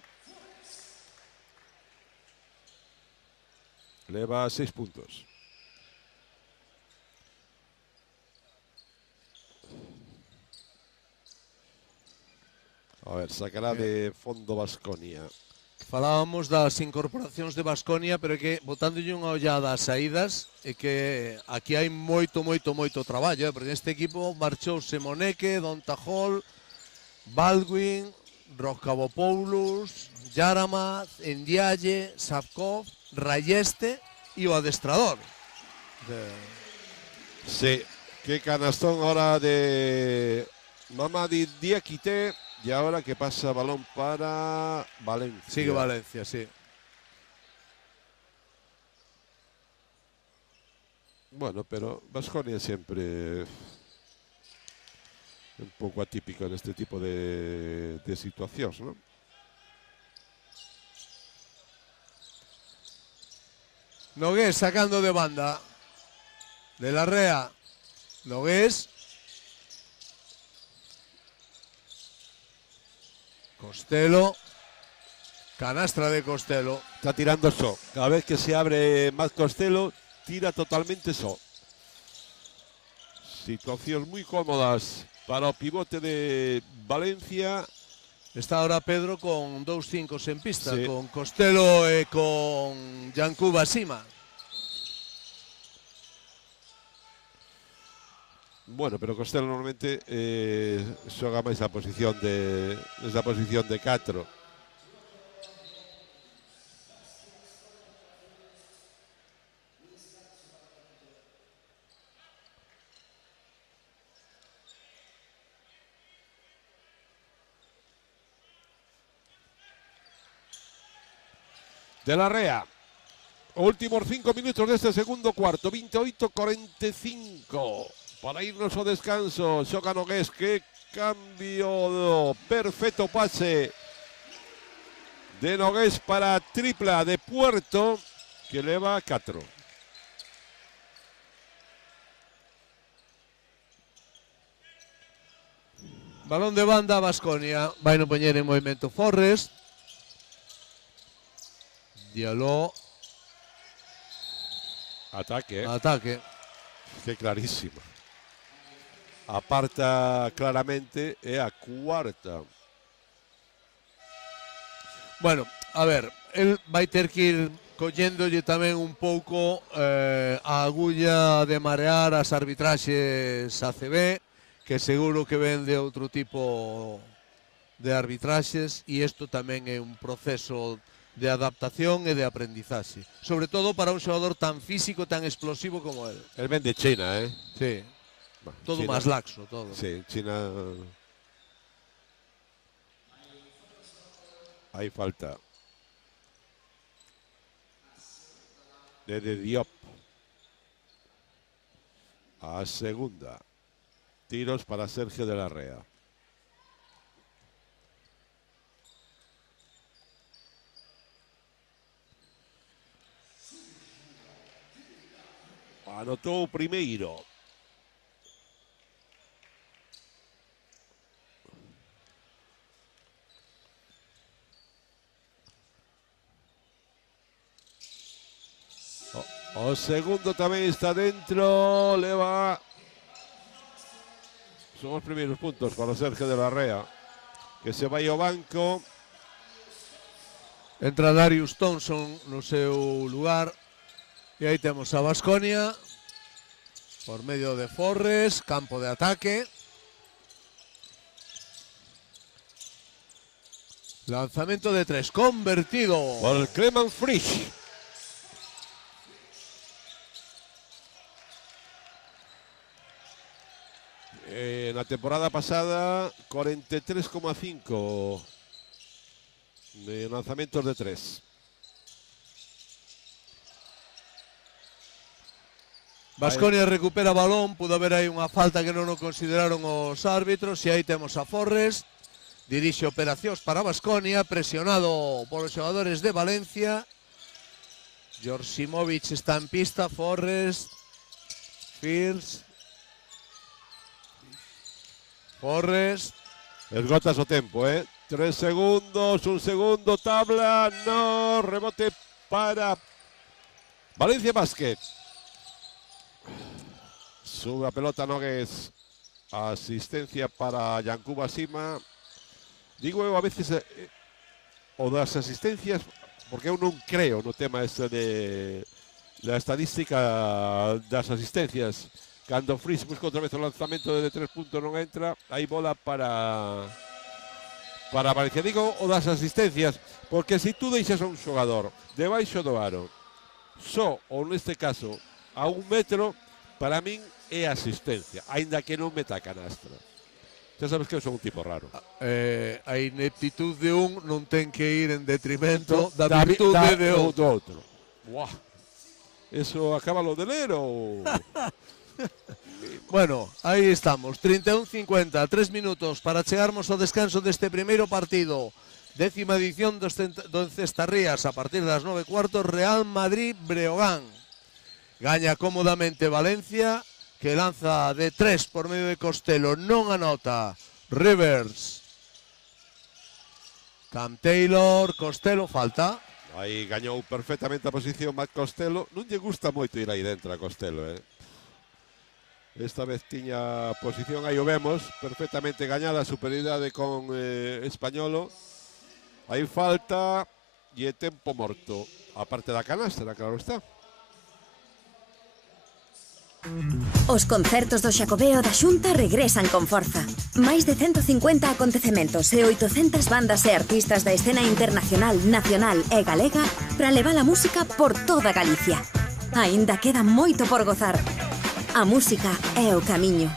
Leva 6 puntos. A ver, sacará de fondo Baskonia. Falábamos das incorporacións de Baskonia, pero é que botándolle unha ollada ás saídas, é que aquí hai moito traballo, porque neste equipo marchouse Moneque, Don Tajol, Baldwin, Roscabopoulos, Yaramaz, Ndiaye, Savkov, Rayeste e o adestrador. Sí, qué canastón ahora de Mamadi Diakité. Y ahora que pasa balón para Valencia. Sigue Valencia, sí. Bueno, pero Baskonia siempre un poco atípico en este tipo de situaciones, ¿no? Nogués sacando de banda. De la Rea. Nogués. Costello. Canastra de Costello. Está tirando So. Cada vez que se abre más Costello, tira totalmente So. Situaciones muy cómodas para el pivote de Valencia. Está ahora Pedro con 2-5 en pista, sí, con Costello y con Yankuba Sima. Bueno, pero Costello normalmente xoga máis a posición de esa posición de 4. De la Rea. Últimos 5 minutos deste segundo cuarto, 28-45. Para irnos ao descanso, xoga Nogués, que cambio perfecto pase de Nogués para tripla de Puerto, que leva 4. Balón de banda a Baskonia, vai no poñer en movimento Forrest. Diallo. Ataque. Ataque. Que clarísimo. Aparta claramente, é a cuarta. Bueno, a ver, el vai ter que ir colléndolle tamén un pouco a agulla de marear as arbitraxes ACB, que seguro que ven de outro tipo de arbitraxes, e isto tamén é un proceso de adaptación e de aprendizaxe. Sobre todo para un xogador tan físico, tan explosivo como él. El ven de China, ¿eh? Sí. Bueno, Todo China, más laxo, todo. Sí, China. Hay falta. De Diop. A segunda. Tiros para Sergio de la Rea. Anotó o primeiro. O segundo tamén está dentro. Leva. Son os primeiros puntos para Sergio de la Rea, que se vai ao banco. Entra Darius Thompson no seu lugar. E aí temos a Baskonia por medio de Forres, campo de ataque. Lanzamento de 3, convertido. Por el Clement Frisch. En la temporada pasada, 43,5 de lanzamientos de 3. Baskonia recupera balón, pudo haber aí unha falta que non o consideraron os árbitros, e aí temos a Forres, dirixe operacións para Baskonia, presionado polos xogadores de Valencia. Jorsimovic está en pista, Forres, Fierce, Forres. Esgotas o tempo, 3 segundos, un segundo, tabla, no, rebote para Valencia Basket. Sube a pelota Nogues, asistencia para Yankuba Sima. Digo eu a veces o das asistencias, porque eu non creo no tema este de la estadística das asistencias. Cando Frisch busca outra vez o lanzamento de 3 puntos non entra, hai bola para Valencia. Digo o das asistencias, porque se tú deixas a un xogador debaixo do aro, só, ou neste caso, a 1 metro, para min é asistencia, aínda que non meta a canastra. Xa sabes que eu son un tipo raro. A ineptitud de un non ten que ir en detrimento da virtude de outro. Buah. Eso acaba lo de ler ou... Bueno, aí estamos, 31-50, 3 minutos para chegarmos ao descanso deste primeiro partido. 10ª edición do Cestarrías a partir das 9:15, Real Madrid-Breogán. Gaña cómodamente Valencia, que lanza de 3 por medio de Costello, non anota. Rivers. Cam Taylor, Costello, falta. Aí gañou perfectamente a posición Matt Costello. Non lle gusta moito ir aí dentro a Costello, Esta vez tiña posición, aí o vemos, perfectamente gañada, superioridade con Españolo. Aí falta e tempo morto. A parte da canastra, claro está. Os concertos do Xacobeo da Xunta regresan con forza. Máis de 150 acontecementos e 800 bandas e artistas da escena internacional, nacional e galega para levar a música por toda Galicia. Aínda queda moito por gozar. A música é o camiño.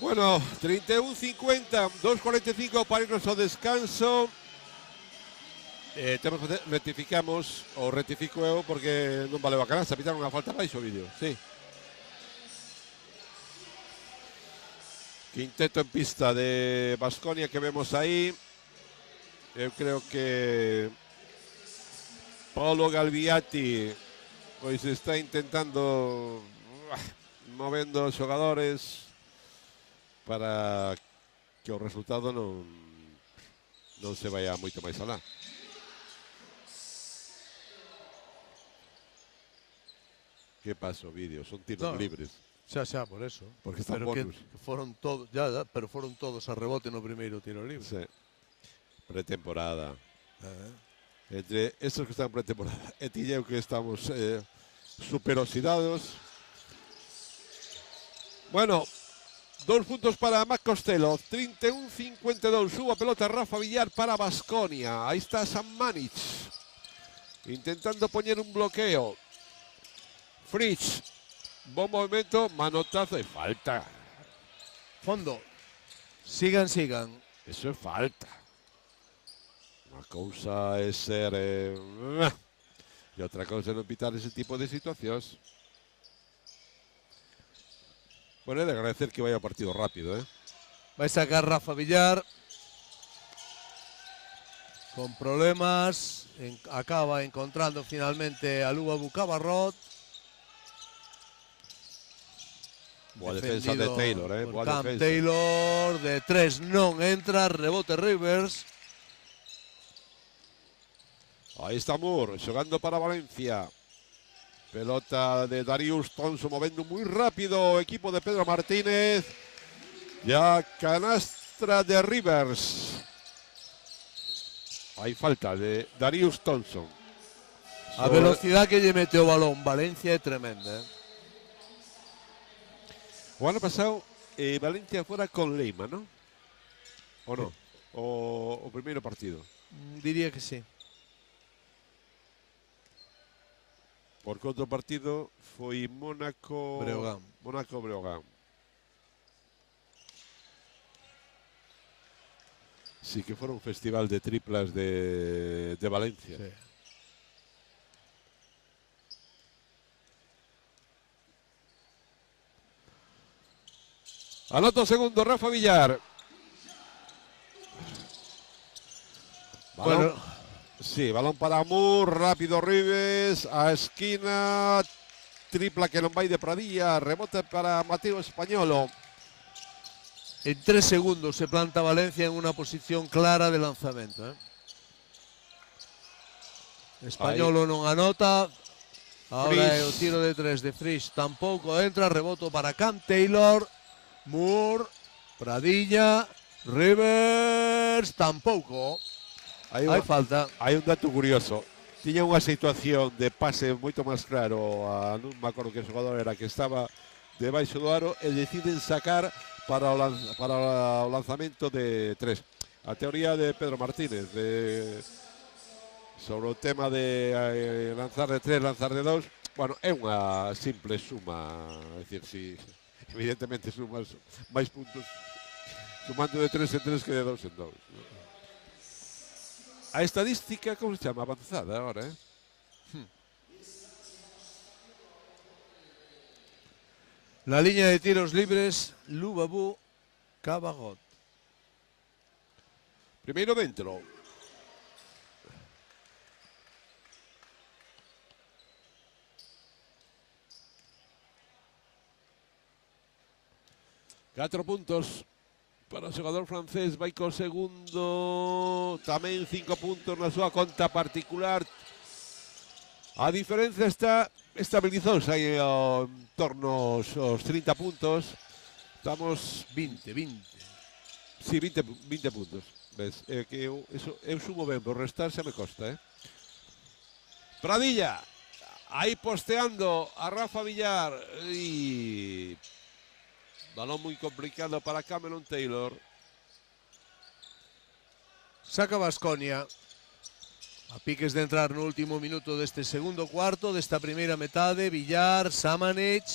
Bueno, 31-50, 2:45 para irnos ao descanso. Rectificamos, ou rectifico eu, porque non valeu a canasta, pitaron unha falta baixo o vídeo, sí. Quinteto en pista de Baskonia que vemos aí. Eu creo que Paulo Galviati pois está intentando movendo os xogadores para que o resultado non se vaya moito máis alá. Que pasa o vídeo? Son tiros libres. Xa, por eso. Porque están pero bonus. que foron todos, pero foron todos a rebote no primeiro tiro libre. Sí. Pretemporada. Entre estos que están en pretemporada e Tilleu que estamos super oxidados. Bueno, 2 puntos para Mac Costello, 31-52, suba pelota Rafa Villar para Baskonia. Ahí está Sammanic, intentando poner un bloqueo. Fritz, buen movimiento, manotazo y falta. Fondo, sigan. Eso es falta. Una cosa es ser... y otra cosa es no evitar ese tipo de situaciones. Bueno, he de agradecer que vaya partido rápido, ¿eh? Va a sacar Rafa Villar. Con problemas. Acaba encontrando finalmente a Luba Bucabarrot. Boa defensa de Taylor, ¿eh? Boa Cam defensa. Taylor de 3 non entra. Rebote Rivers. Ahí está Moore, jugando para Valencia. Pelota de Darius Thompson moviendo muy rápido. Equipo de Pedro Martínez. Ya canastra de Rivers. Hay falta de Darius Thompson. A velocidad que lle mete o balón Valencia é tremenda. O ano pasado Valencia fuera con Leima, ¿no? ¿O no? O primeiro partido. Diría que sí. Porque outro partido foi Mónaco Breogán. Sí que fora un festival de triplas de Valencia. Sí. Anota o segundo Rafa Villar. Balón. Bueno. Sí, balón para Moore, rápido Ribes, a esquina, tripla que non vai de Pradilla, rebote para Mateo Españolo. En 3 segundos se planta Valencia en una posición clara de lanzamiento. Españolo non anota. Ahora é o tiro de 3 de Frisch. Tampouco entra. Reboto para Cam Taylor. Moore. Pradilla. Rivers. Tampouco. Hai falta. Hai un dato curioso. Tiña unha situación de pase moito máis claro a non me acordo que xogador era que estaba debaixo do aro e deciden sacar para o lanzamento de 3. A teoría de Pedro Martínez sobre o tema de lanzar de 3, lanzar de 2. Bueno, é unha simple suma, é dicir, si evidentemente sumas máis puntos sumando de 3 en 3 que de 2 en 2. A estadística, como se chama? Avanzada ahora, ¿eh? La línea de tiros libres, Lubabu Cabagot. Primeiro dentro. Cuatro puntos para o xogador francés, vai co segundo, tamén 5 puntos na súa conta particular. A diferencia está estabilizouse aí en torno aos 30 puntos. Estamos 20. Sí, 20 puntos. Ves, que eu sumo ben, por restar xa me costa, Pradilla, aí posteando a Rafa Villar e balón moi complicado para Cameron Taylor. Saca Baskonia. A piques de entrar no último minuto deste segundo cuarto, desta primeira metade. Villar, Sammanic.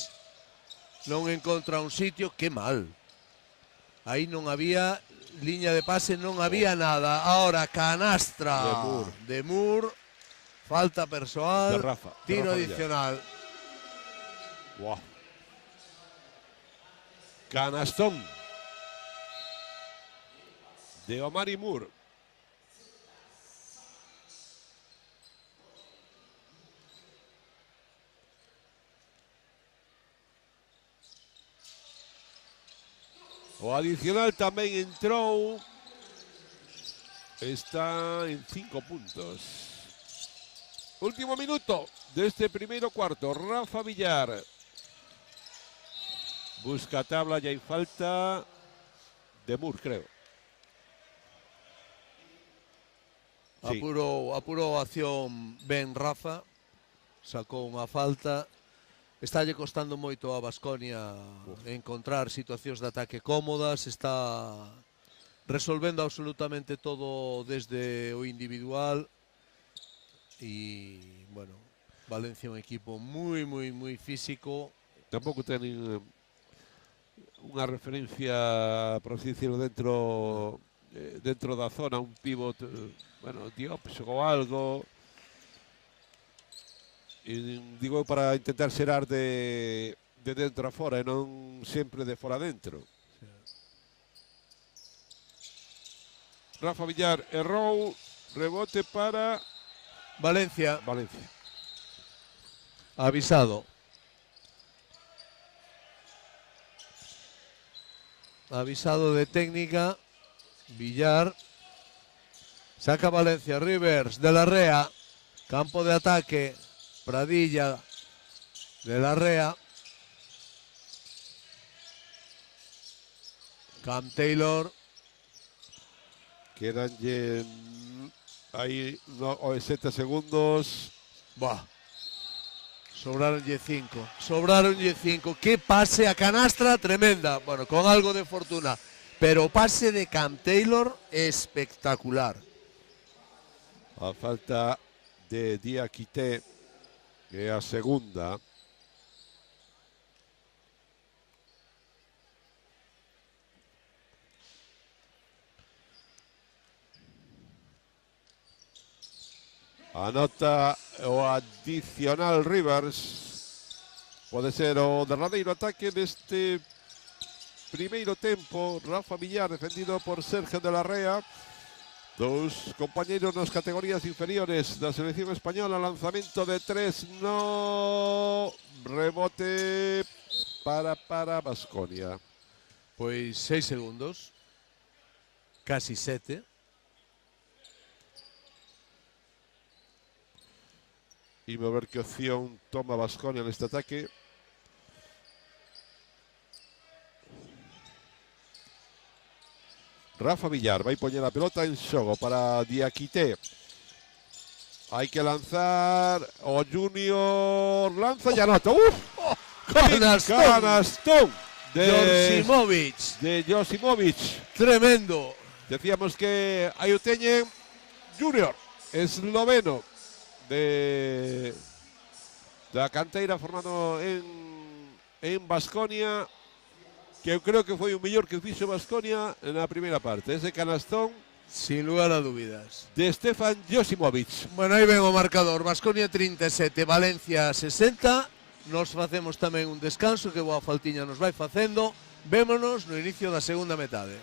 Non encontra un sitio, que mal. Aí non había liña de pase, non había nada. Ahora canastra de Moore. Falta persoal. De Rafa. Tiro adicional. Wow. Canastón de Omari Moore. O adicional tamén entrou. Está en 5 puntos. Último minuto deste primeiro cuarto. Rafa Villar. Busca tabla, ya hay falta de Moore, creo. Sí. Apurou a acción ben Rafa. Sacou unha falta. Estálle costando moito a Baskonia encontrar situacións de ataque cómodas. Está resolvendo absolutamente todo desde o individual. E, bueno, Valencia é un equipo moi físico. Tampouco ten unha referencia, por así decirlo, dentro da zona, un pivot, bueno, Diop xogou algo, e digo para intentar xerar de dentro a fora e non sempre de fora a dentro. Rafa Villar errou, rebote para Valencia. Valencia. Avisado. Avisado de técnica. Villar. Saca Valencia. Rivers de la Rea. Campo de ataque. Pradilla de la Rea. Cam Taylor. Quedan aí 7 segundos. Buah. Sobraronlle 5. Sobraronlle 5. Que pase a canastra tremenda. Bueno, con algo de fortuna. Pero pase de Cam Taylor espectacular. A falta de Diakité, que é a segunda. Anota o adicional Rivers. Pode ser o derradeiro ataque deste primeiro tempo. Rafa Villar defendido por Sergio de la Rea. Dos compañeros nas categorías inferiores da selección española. Lanzamento de 3, no. Rebote para Baskonia. Pois 6 segundos. Casi 7. Y a ver qué opción toma Baskonia en este ataque. Rafa Villar va a poner la pelota en xogo para Diakité. Hay que lanzar. O Junior lanza y anota. ¡Uf! Canastón de Josimovic. Tremendo. Decíamos que Ayuteñe Junior, esloveno, de la canteira formado en Baskonia, que eu creo que foi o mellor que fixo Baskonia na primeira parte. Ese canastón, sin lugar a dúbidas, de Stefan Josimovic. Bueno, aí ven o marcador. Baskonia 37, Valencia 60. Nos facemos tamén un descanso, que boa faltiña nos vai facendo. Vémonos no inicio da segunda metade.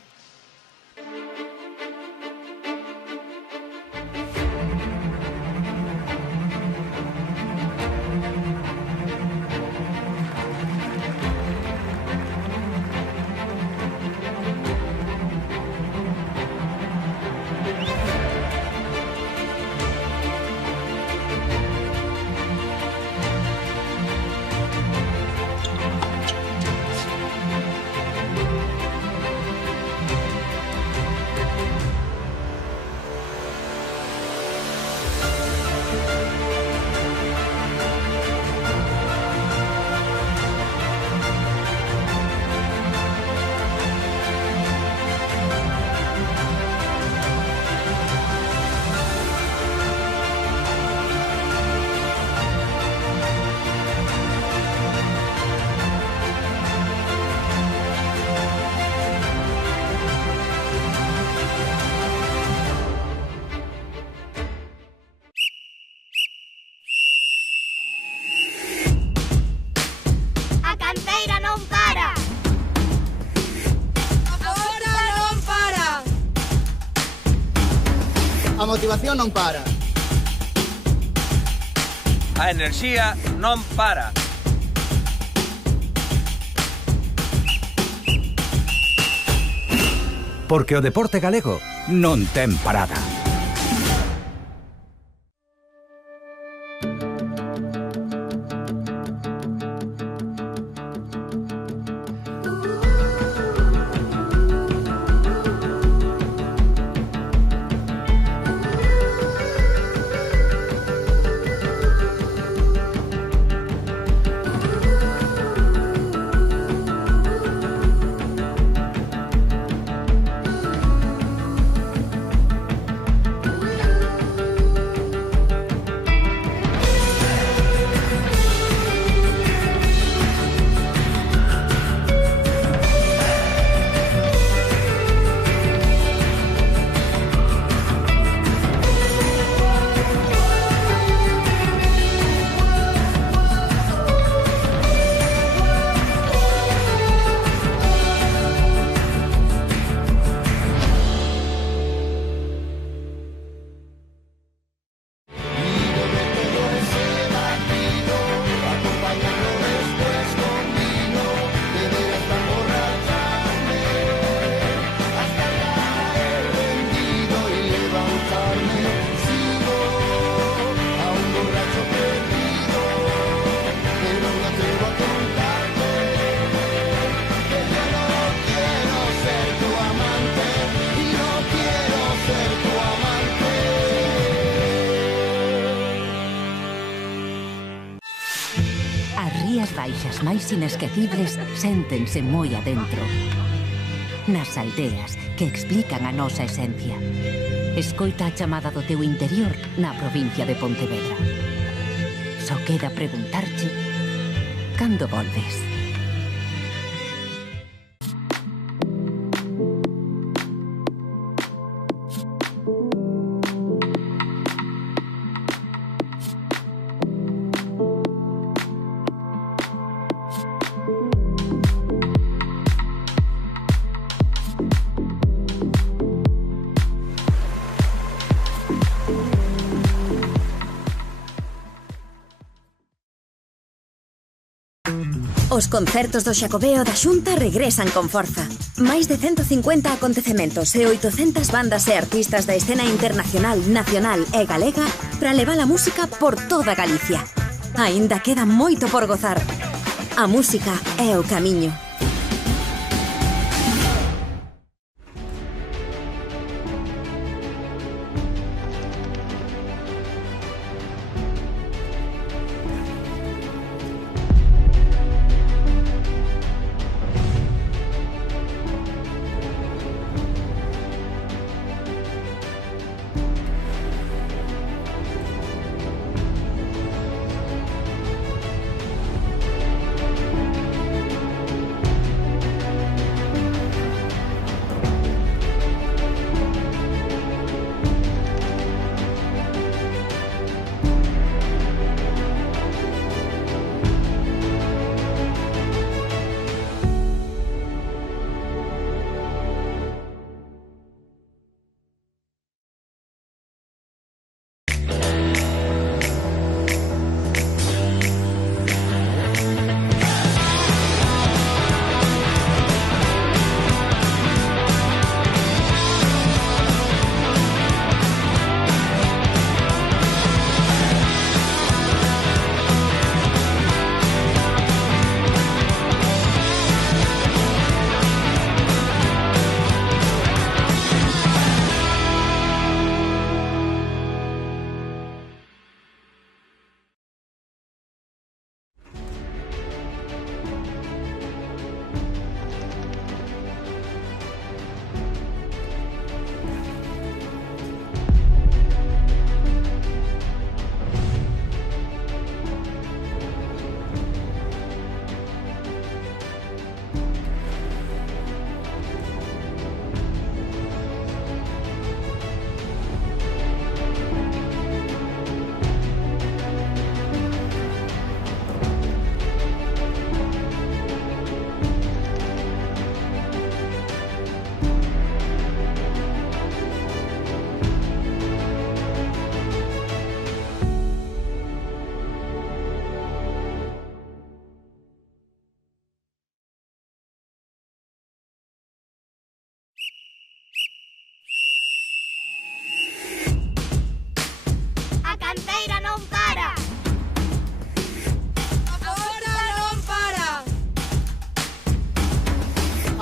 A motivación non para. A enerxía non para. porque o deporte galego non ten parada. Baixas máis inesquecibles séntense moi adentro. Nas aldeas que explican a nosa esencia. Escoita a chamada do teu interior na provincia de Pontevedra. Só queda preguntarche cando volves. Os concertos do Xacobeo da Xunta regresan con forza. Máis de 150 acontecementos e 800 bandas e artistas da escena internacional, nacional e galega para levar a música por toda Galicia. Aínda queda moito por gozar. A música é o camiño.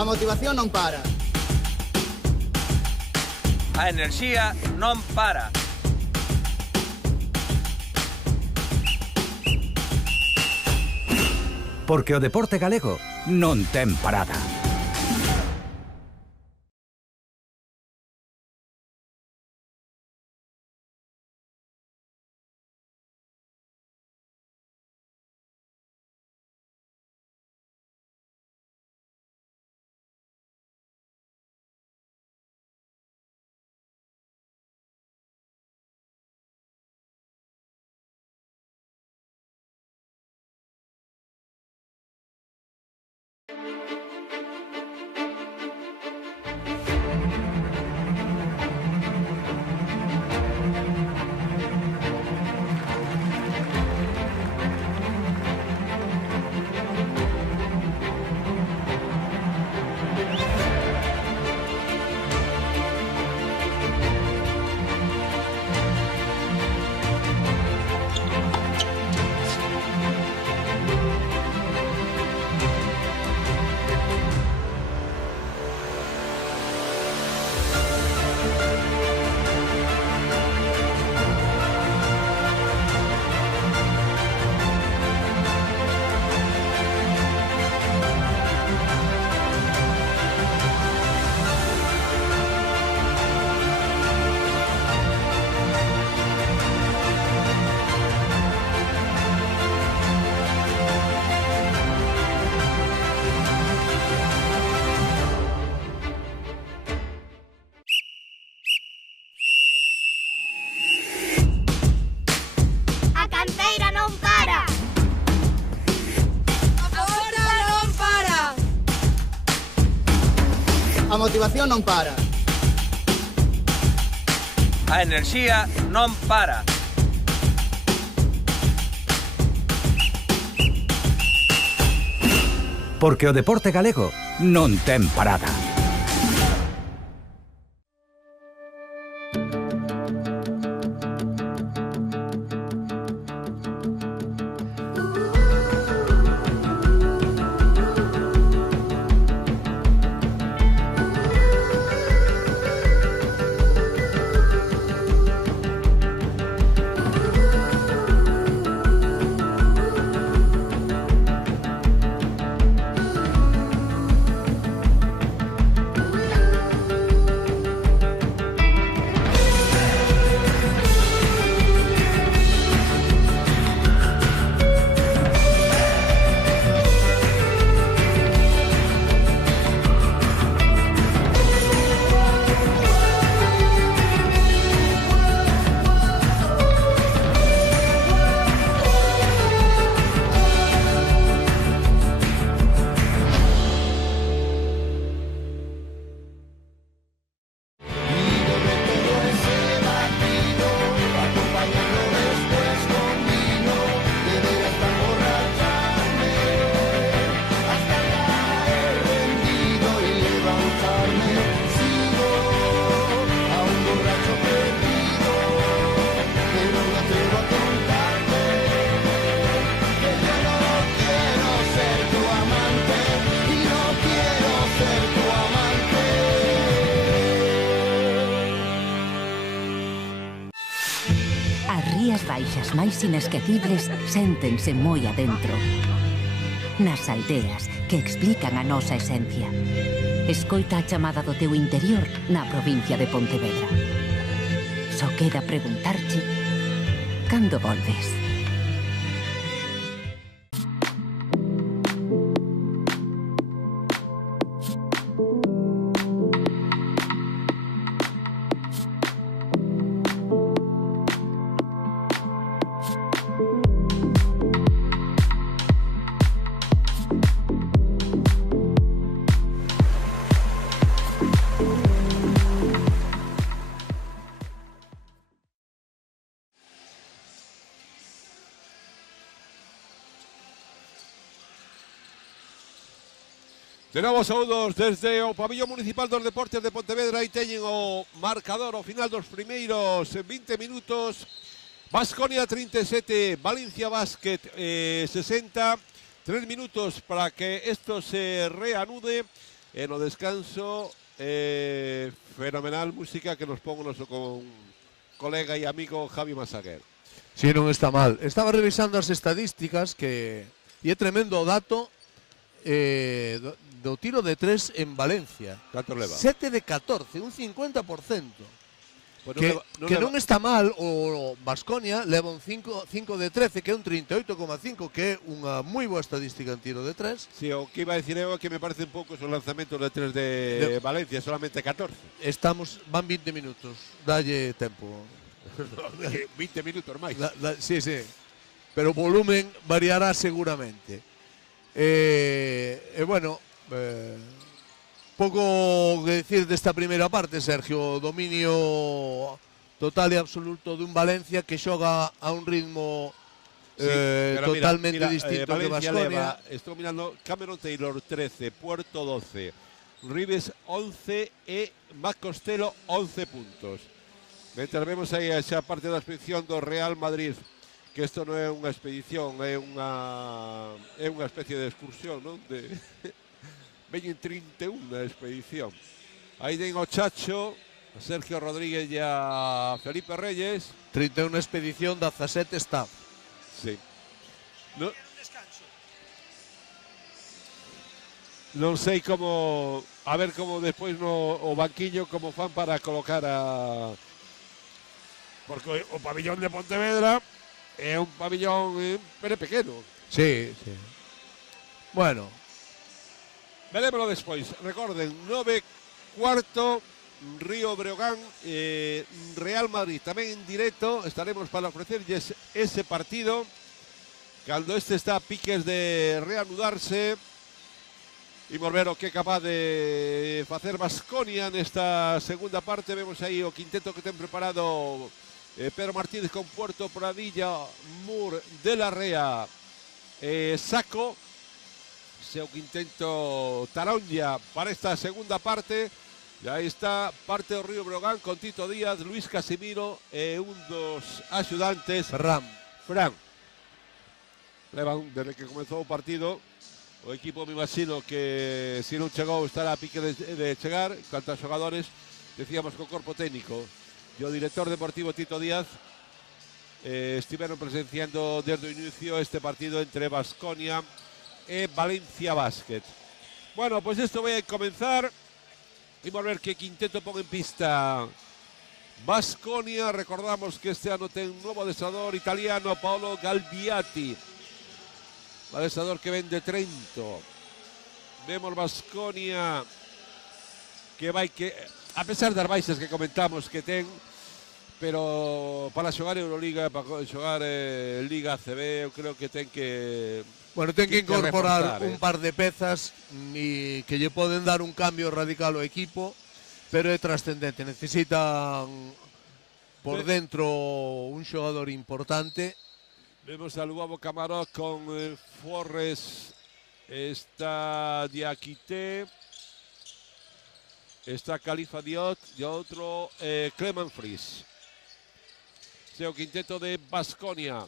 motivación non para. A enerxía non para. Porque o deporte galego non ten parada. A motivación non para. A enerxía non para. Porque o deporte galego non ten parada. Baixas máis inesquecibles séntense moi adentro. Nas aldeas que explican a nosa esencia. Escoita a chamada do teu interior na provincia de Pontevedra. Só queda preguntarche cando volves. De novo saúdos desde o Pabillón Municipal dos Deportes de Pontevedra. Aí teñen o marcador ao final dos primeiros 20 minutos. Baskonia 37, Valencia Basket 60. 3 minutos para que esto se reanude. E no descanso, fenomenal música que nos pon o noso con colega e amigo Javi Masaguer. Si non está mal. Estaba revisando as estadísticas que e é tremendo o dato do tiro de 3 en Valencia. Canto leva? 7 de 14, un 50%. Pues Que non está mal, o Baskonia leva un 5 de 13, que é un 38,5, que é unha moi boa estadística en tiro de 3. Sí, o que iba a decir eu é que me parece un pouco os lanzamentos de 3 de Valencia, solamente 14. Van 20 minutos, dalle tempo. 20 minutos máis. Sí, sí. Pero o volumen variará seguramente. Bueno, pouco que decir desta primeira parte, Sergio. Dominio total e absoluto dun Valencia que xoga a un ritmo totalmente distinto que Baskonia. Estou mirando Cameron Taylor 13, Puerto 12, Ribes 11 e Mac Costello 11 puntos. Mentre vemos aí esa parte da expedición do Real Madrid, que isto non é unha expedición, é unha especie de excursión, non? Veñen 31 na expedición. Aí ten o Chacho, a Sergio Rodríguez e a Felipe Reyes. 31 expedición, 17 staff. Sí. Non sei como, a ver como despois no o banquiño como fan para colocar a... Porque o pabillón de Pontevedra é un pabillón pero pequeno. Sí, sí. Bueno, verémoslo despois. Recorden, 9:15, Río Breogán, Real Madrid. Tamén en directo estaremos para ofrecerlles ese partido cando este está a piques de reanudarse. Imos ver o que é capaz de facer Baskonia nesta segunda parte. Vemos aí o quinteto que ten preparado Pedro Martínez con Puerto, Pradilla, Moore, De la Rea, Saco. Seu quinteto Taronja para esta segunda parte. E aí está parte do Río Breogán con Tito Díaz, Luis Casimiro e un dos axudantes, Fran. Levan desde que comezou o partido. O equipo me imagino que se non chegou estará a pique de chegar. Canto a xogadores, decíamos co corpo técnico e o director deportivo Tito Díaz estiveron presenciando desde o inicio este partido entre Baskonia e Valencia Basket. Bueno, pues esto vai a comenzar. Vamos a ver que quinteto pon en pista Baskonia. Recordamos que este ano ten un novo adestrador italiano, Paolo Galbiati, adestrador que ven de Trento. Vemos Baskonia que vai que, a pesar das baixas que comentamos que ten, pero para xogar Euroliga, para xogar Liga ACB, eu creo que ten que... Bueno, ten que incorporar reforzar, un par de pezas e que lle poden dar un cambio radical ao equipo, pero é trascendente. Necesitan por dentro un xogador importante. Vemos al Luavo Camarón con Forres, está Diakité, está Khalifa Diot e outro Clement Fries. Seu quinteto de Baskonia.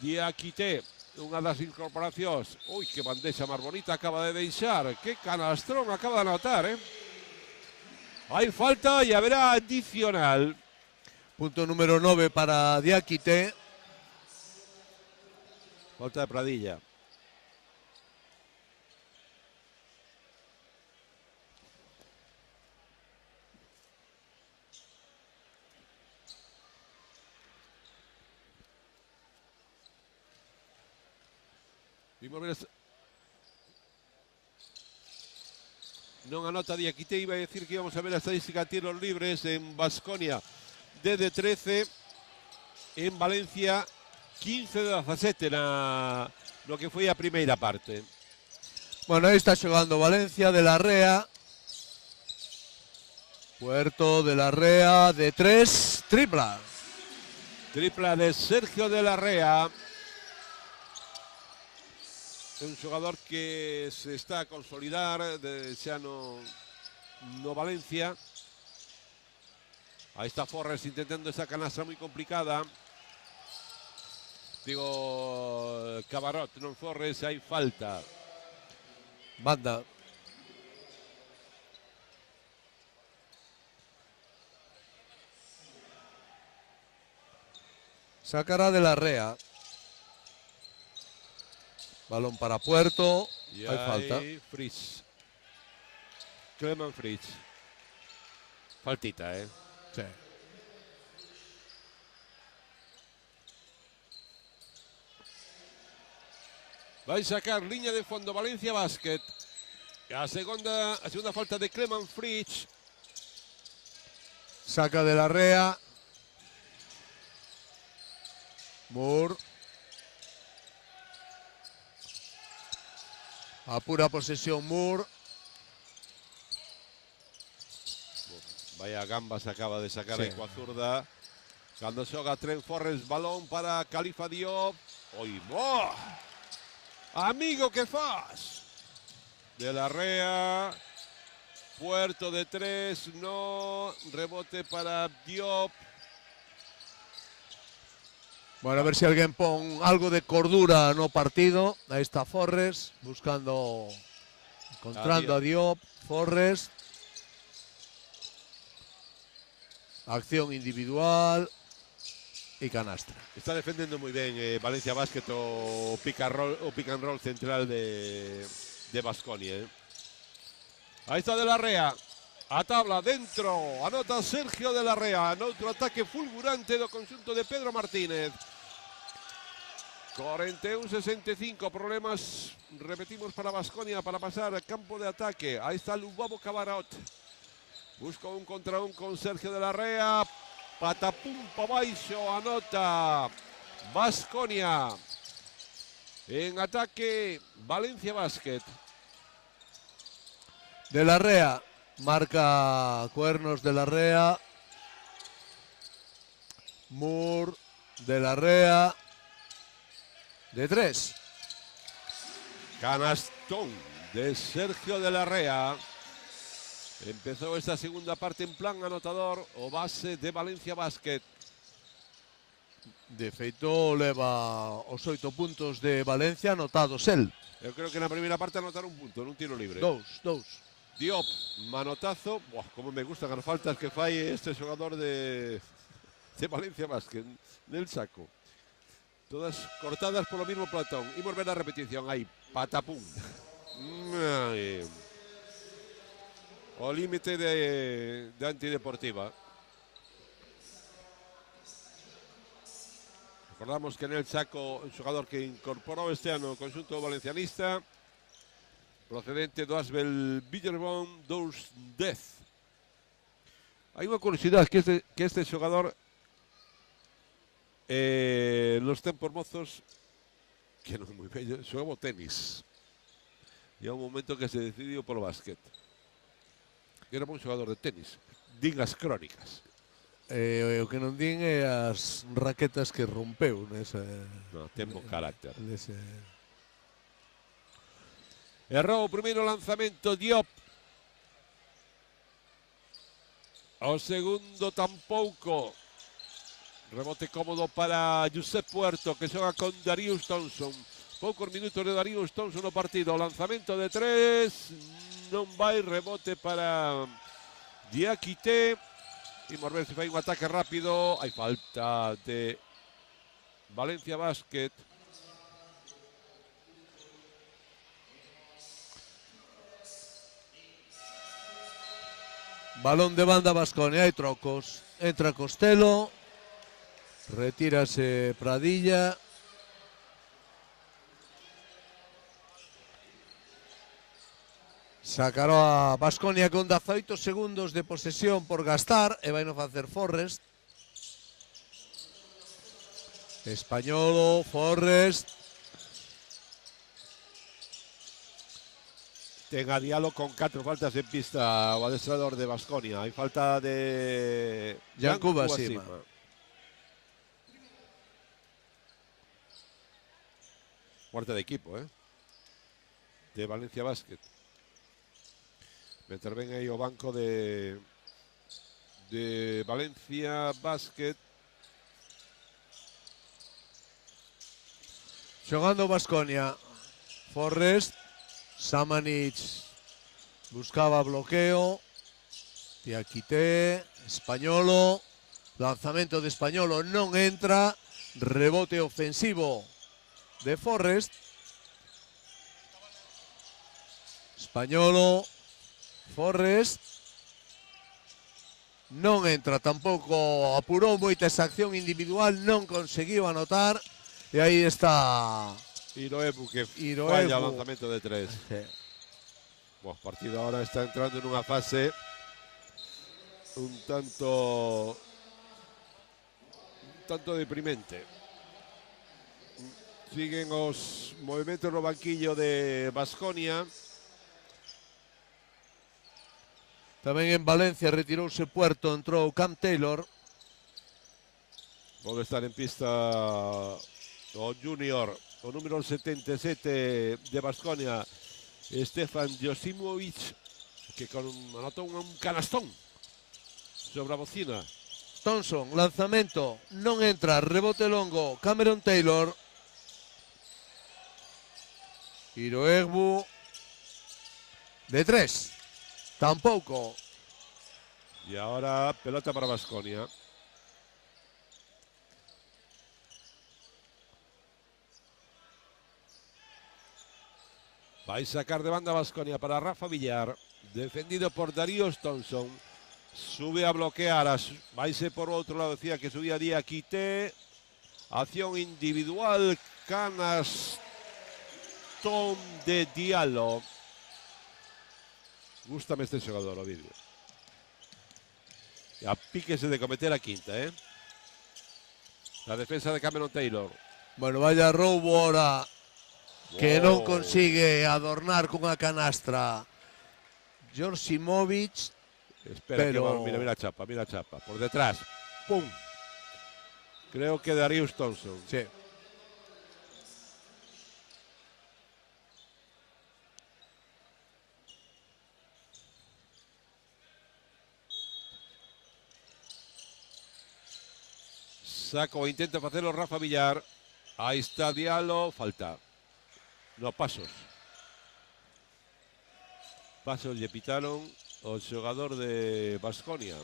Diakité, unha das incorporacións. Ui, que bandexa máis bonita acaba de deixar. Que canastrón acaba de anotar, Hai falta e haberá adicional. Punto número 9 para Diakité. Falta de Pradilla. Vimos ver non anota Diakité, iba a decir que íbamos a ver a estadística de tiros libres en Baskonia desde 13, en Valencia 15-17 no que foi a primeira parte. Bueno, aí está xogando Valencia, De la Rea. Puerto, De la Rea, de 3, tripla. Tripla de Sergio De la Rea. É un xogador que se está a consolidar xa no Valencia. Aí está Forres intentando esa canastra moi complicada. Digo, Cabarot, non Forres, hai falta. Banda. Sacará de la Rea. Balón para Puerto. Y hay falta. Fritz. Clement Fritz. Faltita, ¿eh? Sí. Vai sacar línea de fondo Valencia Basket. A segunda falta de Clement Fritz. Saca de la Rea. Moore. A pura posesión Moore. Vaya gamba se acaba de sacar Sí. a Coazurda. Cuando xoga Trent Forrest, balón para Khalifa Diop. ¡Oi, boh! Amigo, ¿qué fas? De la Rea. Puerto de 3, no. Rebote para Diop. Bueno, a ver si alguien pone algo de cordura no partido. Ahí está Forrest buscando, encontrando a Diop. Forrest. Acción individual y canastra. Está defendiendo muy bien Valencia Basket o pick and roll central de Baskonia. Ahí está De la Rea. A tabla, dentro. Anota Sergio De la Rea. Outro ataque fulgurante do conxunto de Pedro Martínez. 41-65. Problemas, repetimos, para Baskonia para pasar al campo de ataque. Ahí está Lubabo Cabarot. Busca un contra un con Sergio De la Rea. Patapum pa baixo, anota Baskonia. En ataque, Valencia Basket. De la Rea. Marca cuernos De la Rea. Moore. De la Rea. De 3. Canastón de Sergio De la Rea. Empezó esta segunda parte en plan anotador o base de Valencia Basket. De feito leva os 8 puntos de Valencia anotados el. Yo creo que en la primera parte anotaron un punto en un tiro libre. Dous. Diop, manotazo. Buah, como me gustan las faltas que falle este jugador de Valencia Basket. Nel saco. Todas cortadas por lo mismo Platón. Y volver a la repetición. Ahí, patapum. O límite de antideportiva. Recordamos que Nel Saco, un jugador que incorporó este año el conjunto valencianista, procedente do Asbel Villerbon dos 10. Hay una curiosidad que este jugador los tempos mozos, que no es muy bello, jugaba tenis. Y a un momento que se decidió por el básquet. Era un xogador de tenis. Din as crónicas. O que non din é as raquetas que rompeu nesa. No, ten bo carácter. Nese. Errou o primeiro lanzamento Diop. O segundo tampouco. Rebote cómodo para Josep Puerto, que xoga con Darius Thompson. Poucos minutos de Darius Thompson no partido. Lanzamento de 3. Non vai, rebote para Diakité. Imos ver se fai un ataque rápido. Hai falta de Valencia Basket. Balón de banda Baskonia, hai trocos. Entra Costello. Retírase Pradilla. Sacará a Baskonia con 18 segundos de posesión por gastar e vai no facer Forrest. Españolo, Forrest. Ten a Diallo con 4 faltas en pista o adestrador de Baskonia. Hai falta de Yankuba Sima. Muerte de equipo, de Valencia Basket. Interven aí o banco de Valencia Basket. Xogando Baskonia. Forrest. Samanic buscaba bloqueo. Diakité. Españolo. Lanzamento de Españolo non entra. Rebote ofensivo de Forrest. Españolo, Forrest. Non entra tampouco, apurou moita esa acción individual, non conseguiu anotar. E aí está Iroebu, que Iroebu. falla o lanzamento de 3. Sí. O partido ahora está entrando en unha fase un tanto deprimente. Siguen os movimentos no banquillo de Baskonia. Tamén en Valencia retirouse Puerto, entrou Cam Taylor. Pode estar en pista o junior, o número 77 de Baskonia, Stefan Josimovic, que anotou un canastón sobre a bocina. Thompson, lanzamento, non entra, rebote longo, Cameron Taylor. Iroebu de 3. Tampouco. Y ahora pelota para Baskonia. Va a sacar de banda Baskonia para Rafa Villar. Defendido por Darío Thompson. Sube a bloquear. Va a irse por otro lado. Decía que subía Diakité. Acción individual. Canastón de Diallo. Gústame este xogador, Ovidio. A píquese de cometer a quinta, ¿eh? La defensa de Cameron Taylor. Bueno, vaya roubo ahora que non consigue adornar cunha canastra Josimovic. Espera, pero... que mira Chapa, mira Chapa. Por detrás. ¡Pum! Creo que Darius Thompson. Sí. Saco, intenta hacerlo Rafa Villar. Ahí está Diallo, falta. No, pasos. Pasos lle pitaron o xogador de Baskonia.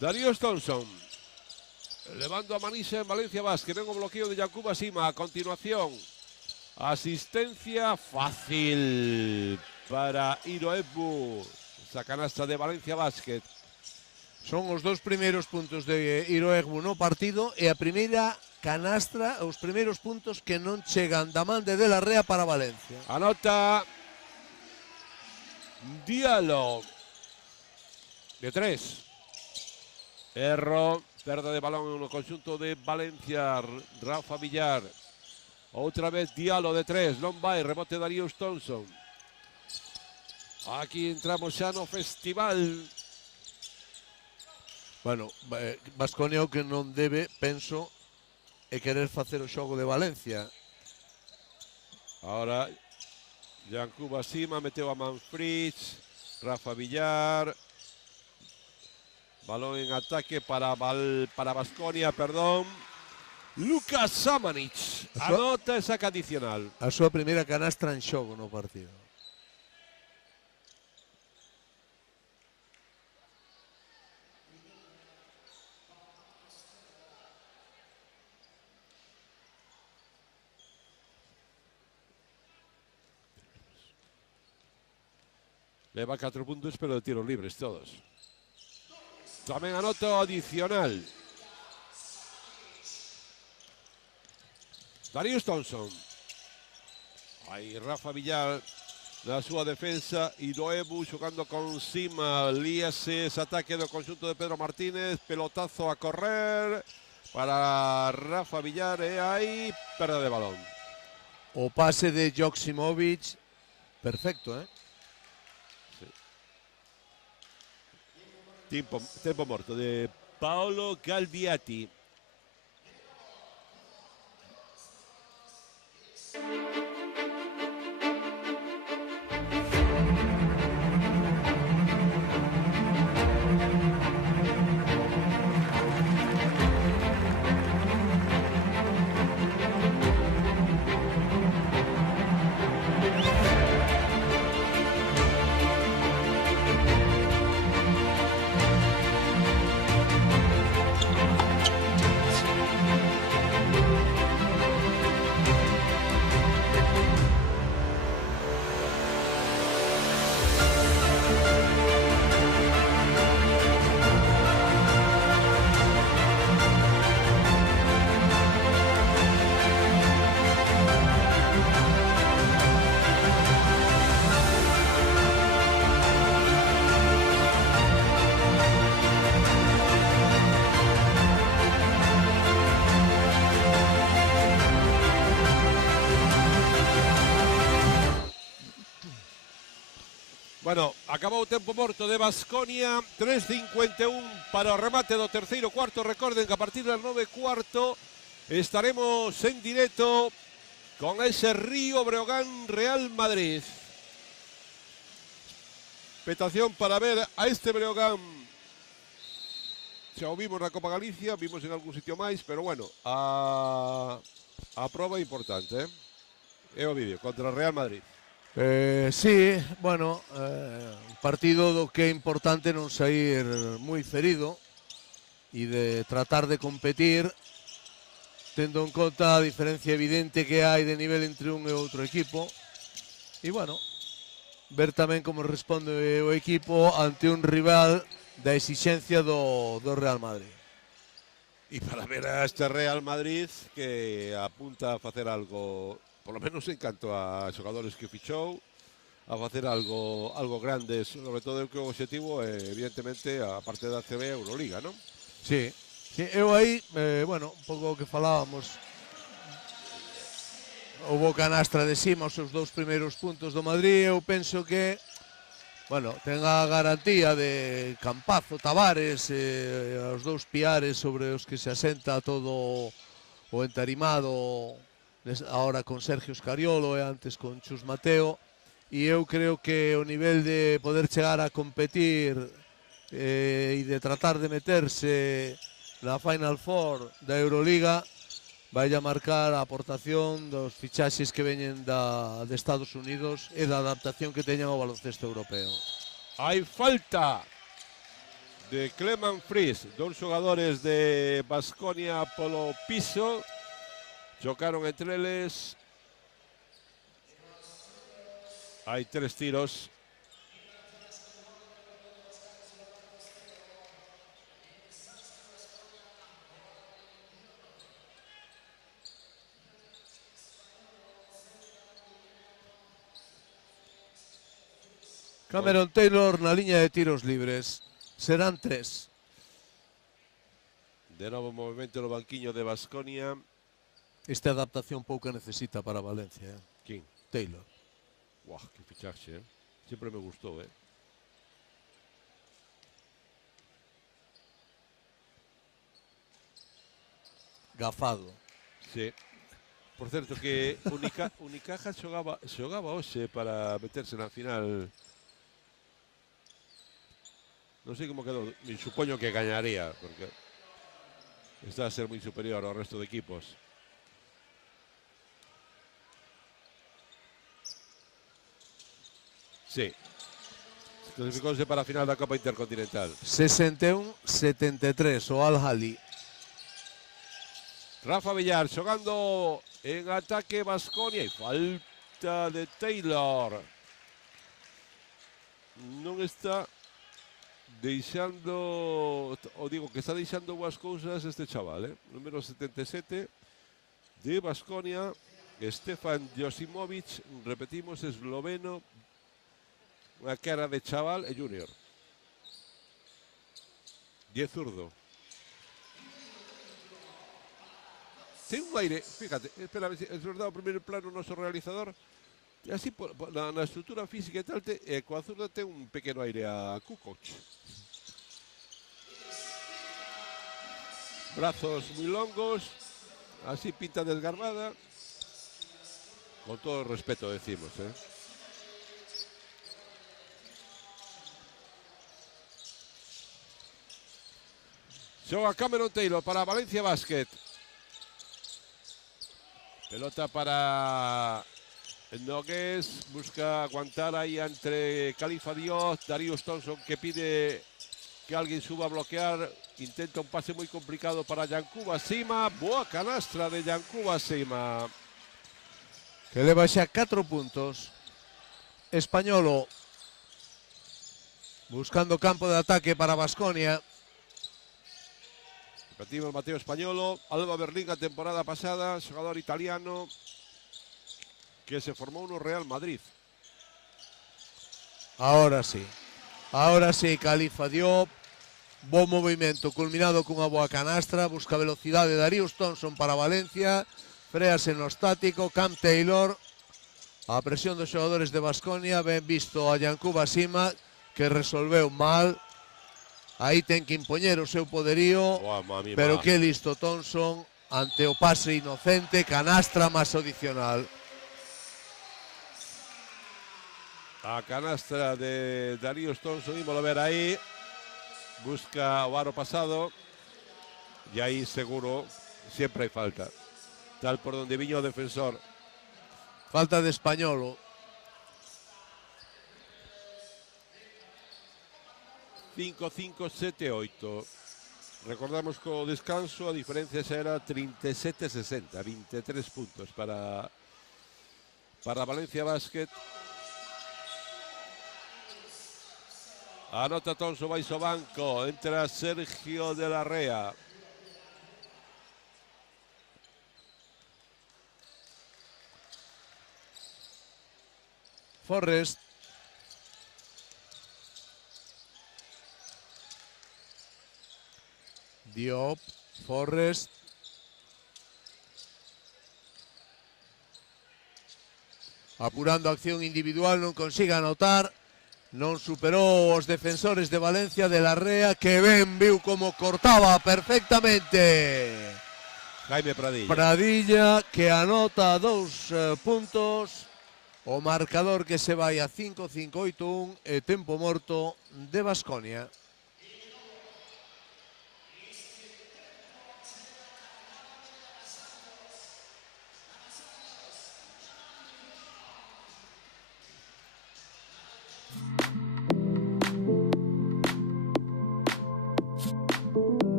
Darío Thompson. Levando a Manisa en Valencia Basket. Ven o bloqueo de Yakuba Sima. A continuación, asistencia fácil para Iroebu. Esa canasta de Valencia Basket. Son os dos primeiros puntos de Iroebu no partido e a primeira canastra, os primeiros puntos que non chegan da man de la Rea para Valencia. Anota Diallo de 3. Erro, perda de balón en o conxunto de Valencia. Rafa Villar. Outra vez Diallo de 3. Non vai, rebote Darío Thompson. Aquí entramos xa no festival. Bueno, Baskonia o que non debe, penso, é querer facer o xogo de Valencia. Ahora, Yankuba Sima meteu a Manfreds, Rafa Villar. Balón en ataque para Baskonia, perdón. Lucas Samanic anota e saca adicional. A súa primeira canastra en xogo no partido. Leva 4 puntos, pero de tiros libres todos. Tamén anota adicional. Darius Thompson. Aí Rafa Villar na súa defensa. Iroebu xogando con Sima. Líase ese ataque do conxunto de Pedro Martínez. Pelotazo a correr para Rafa Villar. E aí perda de balón. O pase de Josimovic, perfecto, ¿eh? Tempo morto de Paolo Galviati. Bueno, acabou o tempo morto de Baskonia, 3:51 para o remate do terceiro cuarto. Recorden que a partir das 9:15 estaremos en directo con ese Río Breogán Real Madrid. Expectación para ver a este Breogán. Xa o vimos na Copa Galicia, vimos en algún sitio máis, pero bueno, a proba é importante, é o vídeo contra o Real Madrid. Sí, bueno, un partido do que é importante non sair moi ferido e de tratar de competir tendo en conta a diferencia evidente que hai de nivel entre un e outro equipo e, bueno, ver tamén como responde o equipo ante un rival da exixencia do Real Madrid. E para ver a este Real Madrid que apunta a facer algo, por lo menos en canto a xogadores que fichou, a facer algo grande, sobre todo o que o objetivo é, evidentemente, a parte da CB Euroliga, non? Sí, sí, eu aí, bueno, un pouco o que falábamos, houbo canastra de cima os seus 2 primeiros puntos do Madrid, eu penso que, bueno, ten a garantía de Campazo, Tavares, os 2 piares sobre os que se asenta todo o entarimado, ahora con Sergio Scariolo e antes con Chus Mateo, e eu creo que o nivel de poder chegar a competir e de tratar de meterse na Final Four da Euroliga vai a marcar a aportación dos fichaxes que veñen de Estados Unidos e da adaptación que teñan ao baloncesto europeo. Hai falta de Clement Fries, 2 xogadores de Baskonia polo piso, chocaron entre eles. Hai 3 tiros. Cameron Taylor na liña de tiros libres. Serán 3. De novo movimento no banquiño de Baskonia. Esta adaptación pouca necesita para Valencia. ¿Quién? Taylor. Guau, que fichaxe, Siempre me gustou, Gafado. Sí. Por certo que Unicaja xogaba hoxe para meterse na final. Non sei como quedou, me supoño que gañaría, porque está a ser moi superior ao resto de equipos. Sí. Clasificouse para a final da Copa Intercontinental. 61-73 o Al-Ahly. Rafa Villar xogando en ataque Baskonia e falta de Taylor. Non está deixando, o digo que está deixando boas cousas este chaval, número 77 de Baskonia, Stefan Josimovic, repetimos, esloveno, unha cara de chaval e junior. 10 zurdo. Ten un aire, fíjate, espera a ver se es verdade o primeiro plano o noso realizador, así na estrutura física e tal, coa zurda ten un pequeno aire a Kukoc. Brazos moi longos, así pinta desgarbada, con todo o respeto decimos, Xoga Cameron Taylor para Valencia Basket. Pelota para Nogués, busca aguantar ahí entre Khalifa Diop, Darius Thompson que pide que alguien suba a bloquear, intenta un pase muy complicado para Yankuba Sima, boa canastra de Yankuba Sima. Que le baixa 4 puntos. Españolo buscando campo de ataque para Baskonia. Repetimos, Mateo Españolo, Alba Berlín a temporada pasada, xogador italiano que se formou no Real Madrid. Ahora sí, Khalifa Diop, bon movimento culminado cunha boa canastra, busca velocidade Darius Thompson para Valencia, frease no estático, Cam Taylor, A presión dos xogadores de Baskonia, ben visto a Yankuba Sima, que resolveu mal. Aí ten que impoñer o seu poderío, pero que listo Thompson ante o pase inocente, canastra máis adicional. A canastra de Darío Thompson, ímolo ver aí. Busca o aro pasado. E aí seguro, sempre hai falta. Tal por donde viño o defensor. Falta de Españolo. 5-5-7-8. Recordamos que o descanso a diferencia xa era 37-60, 23 puntos para Valencia Basket. Anota Thompson, vai ao banco, entra Sergio de la Rea. Forrest. Diop, Forrest. Apurando a acción individual, non consigue anotar. Non superou os defensores de Valencia. De la Rea, que ben viu como cortaba perfectamente. Jaime Pradilla. Pradilla, que anota 2 puntos. O marcador que se vai a 5-5-8-1 e tempo morto de Baskonia.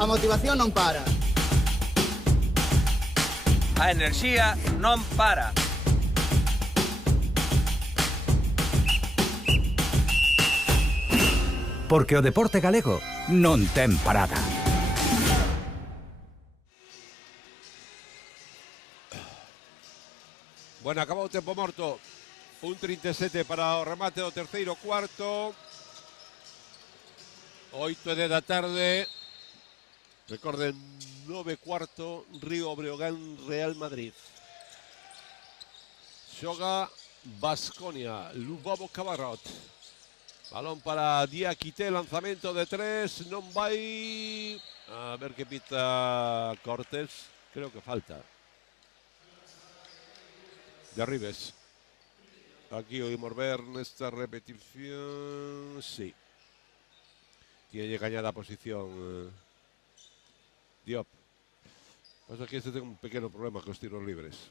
A motivación non para. A enerxía non para. Porque o deporte galego non ten parada. Bueno, acabou o tempo morto. 1:37 para o remate do terceiro cuarto. 8:10 da tarde. Recorden, 9:15, Río Breogán, Real Madrid. Xoga Baskonia, Lubovo Cabarrot. Balón para Diakité, lanzamento de 3, non vai. A ver que pita Cortés, creo que falta. De Arribes. Aquí oímos ver nesta repetición, sí. Tiene gañada a posición Diop. Pasa que este ten un pequeno problema cos tiros libres.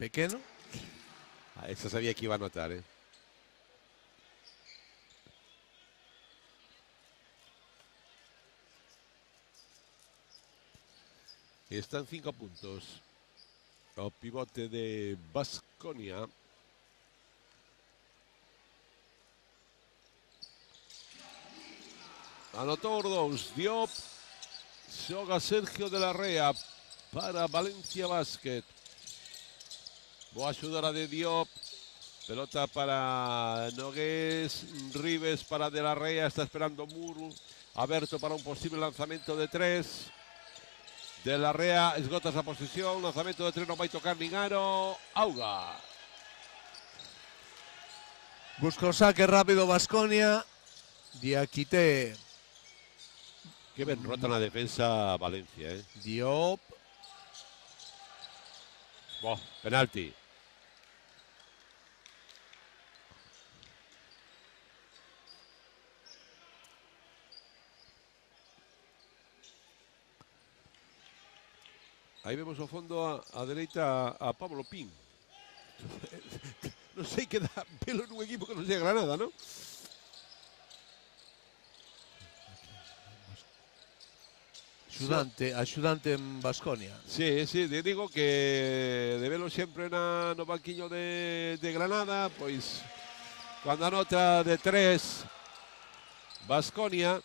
Pequeno? Esa sabía que iba a notar, Están 5 puntos. O pivote de Baskonia. Anotou os dous, Diop. Xoga Sergio de la Rea para Valencia Basket. Boa axudora de Diop. Pelota para Nogués. Ribes para de la Rea. Está esperando Muro. Aberto para un posible lanzamento de 3. De la Rea esgota esa posición. Lanzamento de 3 non vai tocar nin aro. Auga. Busca o saque rápido Baskonia. Diakité. Que ben rota na defensa Valencia, Diop. Penalti. Aí vemos ao fondo a dereita a Pablo Pin. Non sei que dá pelo nun equipo que non sea Granada, non? axudante en Baskonia. Sí, digo que de velo sempre no banquiño de Granada, pois cando anota de 3 Baskonia.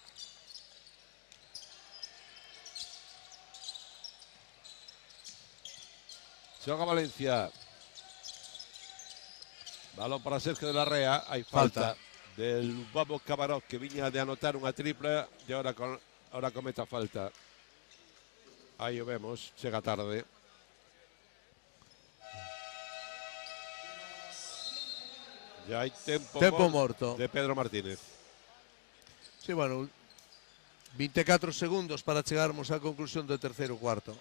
Xoga Valencia. Balón para Sergio de la Rea. Hai falta del Babo Camarón, que viña de anotar unha tripla e ahora cometa falta. Aí o vemos, chega tarde. Ya hai tempo morto de Pedro Martínez. Sí, bueno, 24 segundos para chegarmos á conclusión do terceiro cuarto.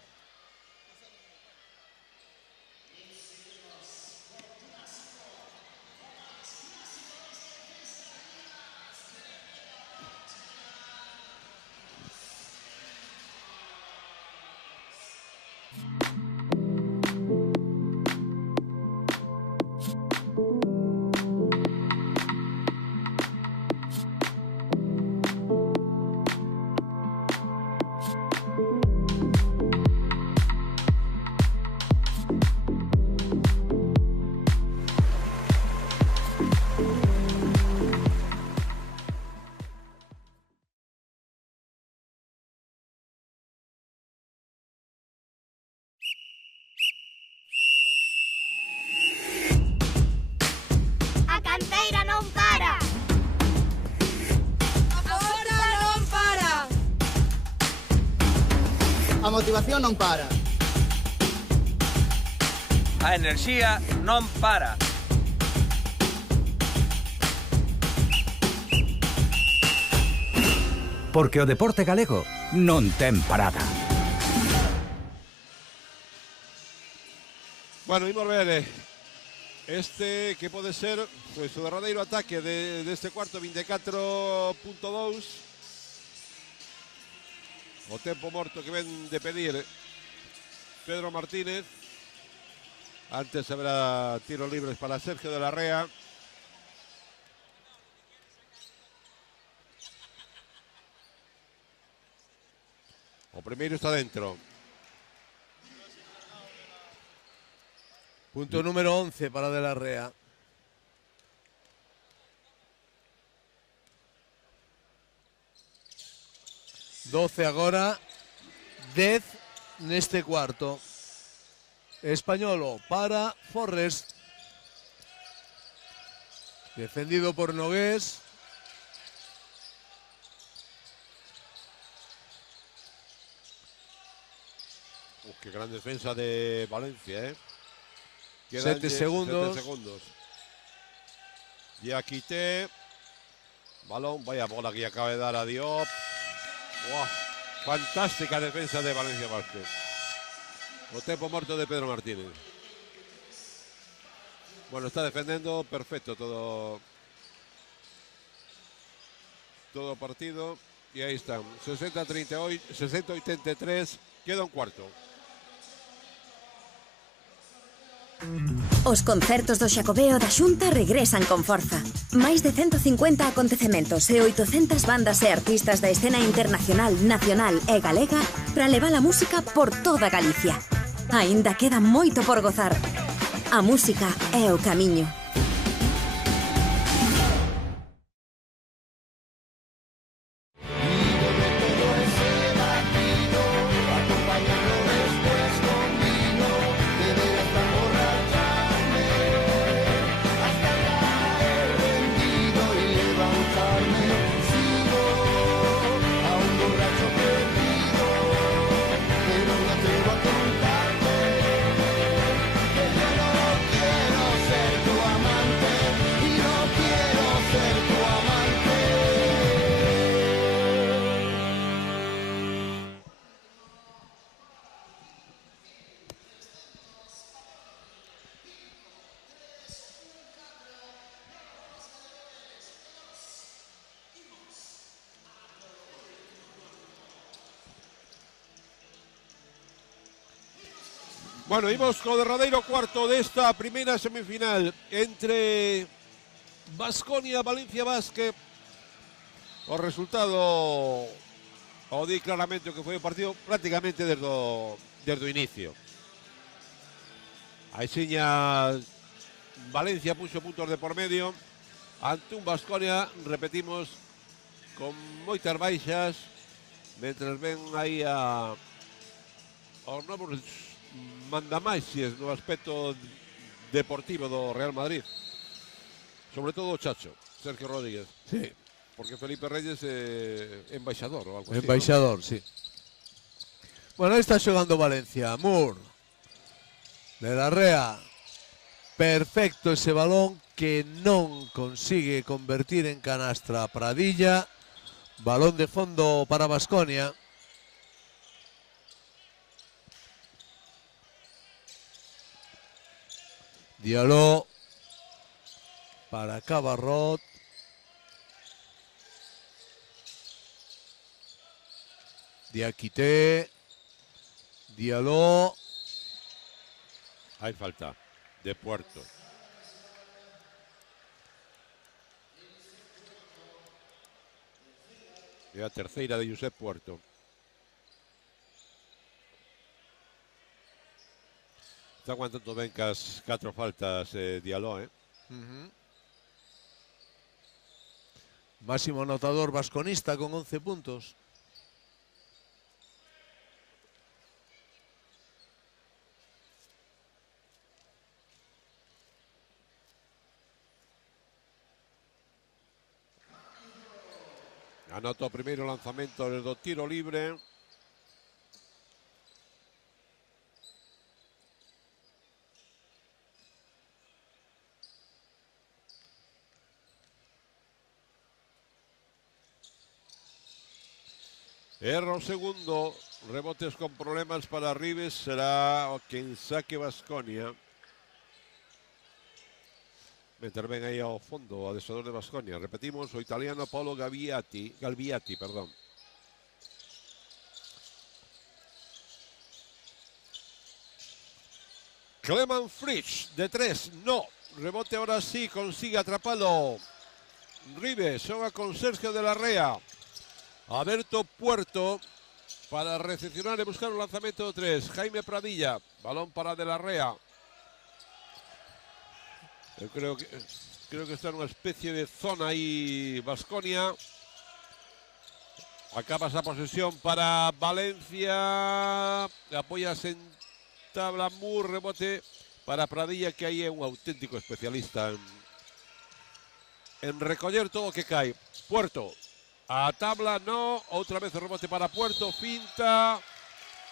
A motivación non para. A enerxía non para. Porque o deporte galego non ten parada. Bueno, imos ver este que pode ser pois o derradeiro ataque deste cuarto, 24.2. O tempo morto que ven de pedir Pedro Martínez. Antes habrá tiros libres para Sergio de la Rea. O primeiro está dentro. Punto número 11 para De la Rea. ...12 agora, 10 neste cuarto. Españolo para Forrest. Defendido por Nogués. Qué gran defensa de Valencia, 7 segundos. 7 segundos. Diakité. Balón, vaya bola que acaba de dar a Diop. Wow, fantástica defensa de Valencia Vázquez. O tempo morto de Pedro Martínez. Bueno, está defendiendo perfecto todo partido. Y ahí están, 60-38, 60-83, queda un cuarto. Os concertos do Xacobeo da Xunta regresan con forza. Máis de 150 acontecementos e 800 bandas e artistas da escena internacional, nacional e galega para levar a música por toda Galicia. Aínda queda moito por gozar. A música é o camiño. Bueno, imos co derradeiro cuarto desta primeira semifinal entre Baskonia e Valencia Basket. O resultado o di claramente que foi o partido prácticamente desde o inicio. Aixiña Valencia puxo puntos de por medio ante un Baskonia, repetimos, con moitas baixas, mentre ven aí aos novos mandamaixes no aspecto deportivo do Real Madrid. Sobre todo o Chacho, Sergio Rodríguez. Sí. Porque Felipe Reyes é embaixador ou algo así. Embaixador, ¿no? Sí. Bueno, aí está xogando Valencia. Moore. De la Rea. Perfecto ese balón que non consigue convertir en canastra Pradilla. Balón de fondo para Baskonia. Diallo para Cabarrot. Diakité. Diallo. Hai falta de Puerto. É a terceira de Josep Puerto. Está aguantando ben cas 4 faltas Diallo, Máximo anotador vasconista con 11 puntos. Anota o primeiro lanzamento do tiro libre. Erra o segundo, rebotes con problemas para Ribes, será o quen saque Baskonia. Meter ben aí ao fondo o adestrador de Baskonia. Repetimos, o italiano Paolo Galviati, perdón. Cleman Fritsch de 3, no. Rebote ahora sí, consigue atraparlo Ribes, xoga con Sergio de la Rea. Alberto Puerto para recepcionar y buscar un lanzamiento de 3. Jaime Pradilla, balón para de la Rea. Yo creo que está en una especie de zona ahí Baskonia. Acaba esa posesión para Valencia. Apoyas en tabla Moore, rebote para Pradilla, que ahí es un auténtico especialista en recoger todo lo que cae. Puerto. A tabla no, outra vez o rebote para Puerto, finta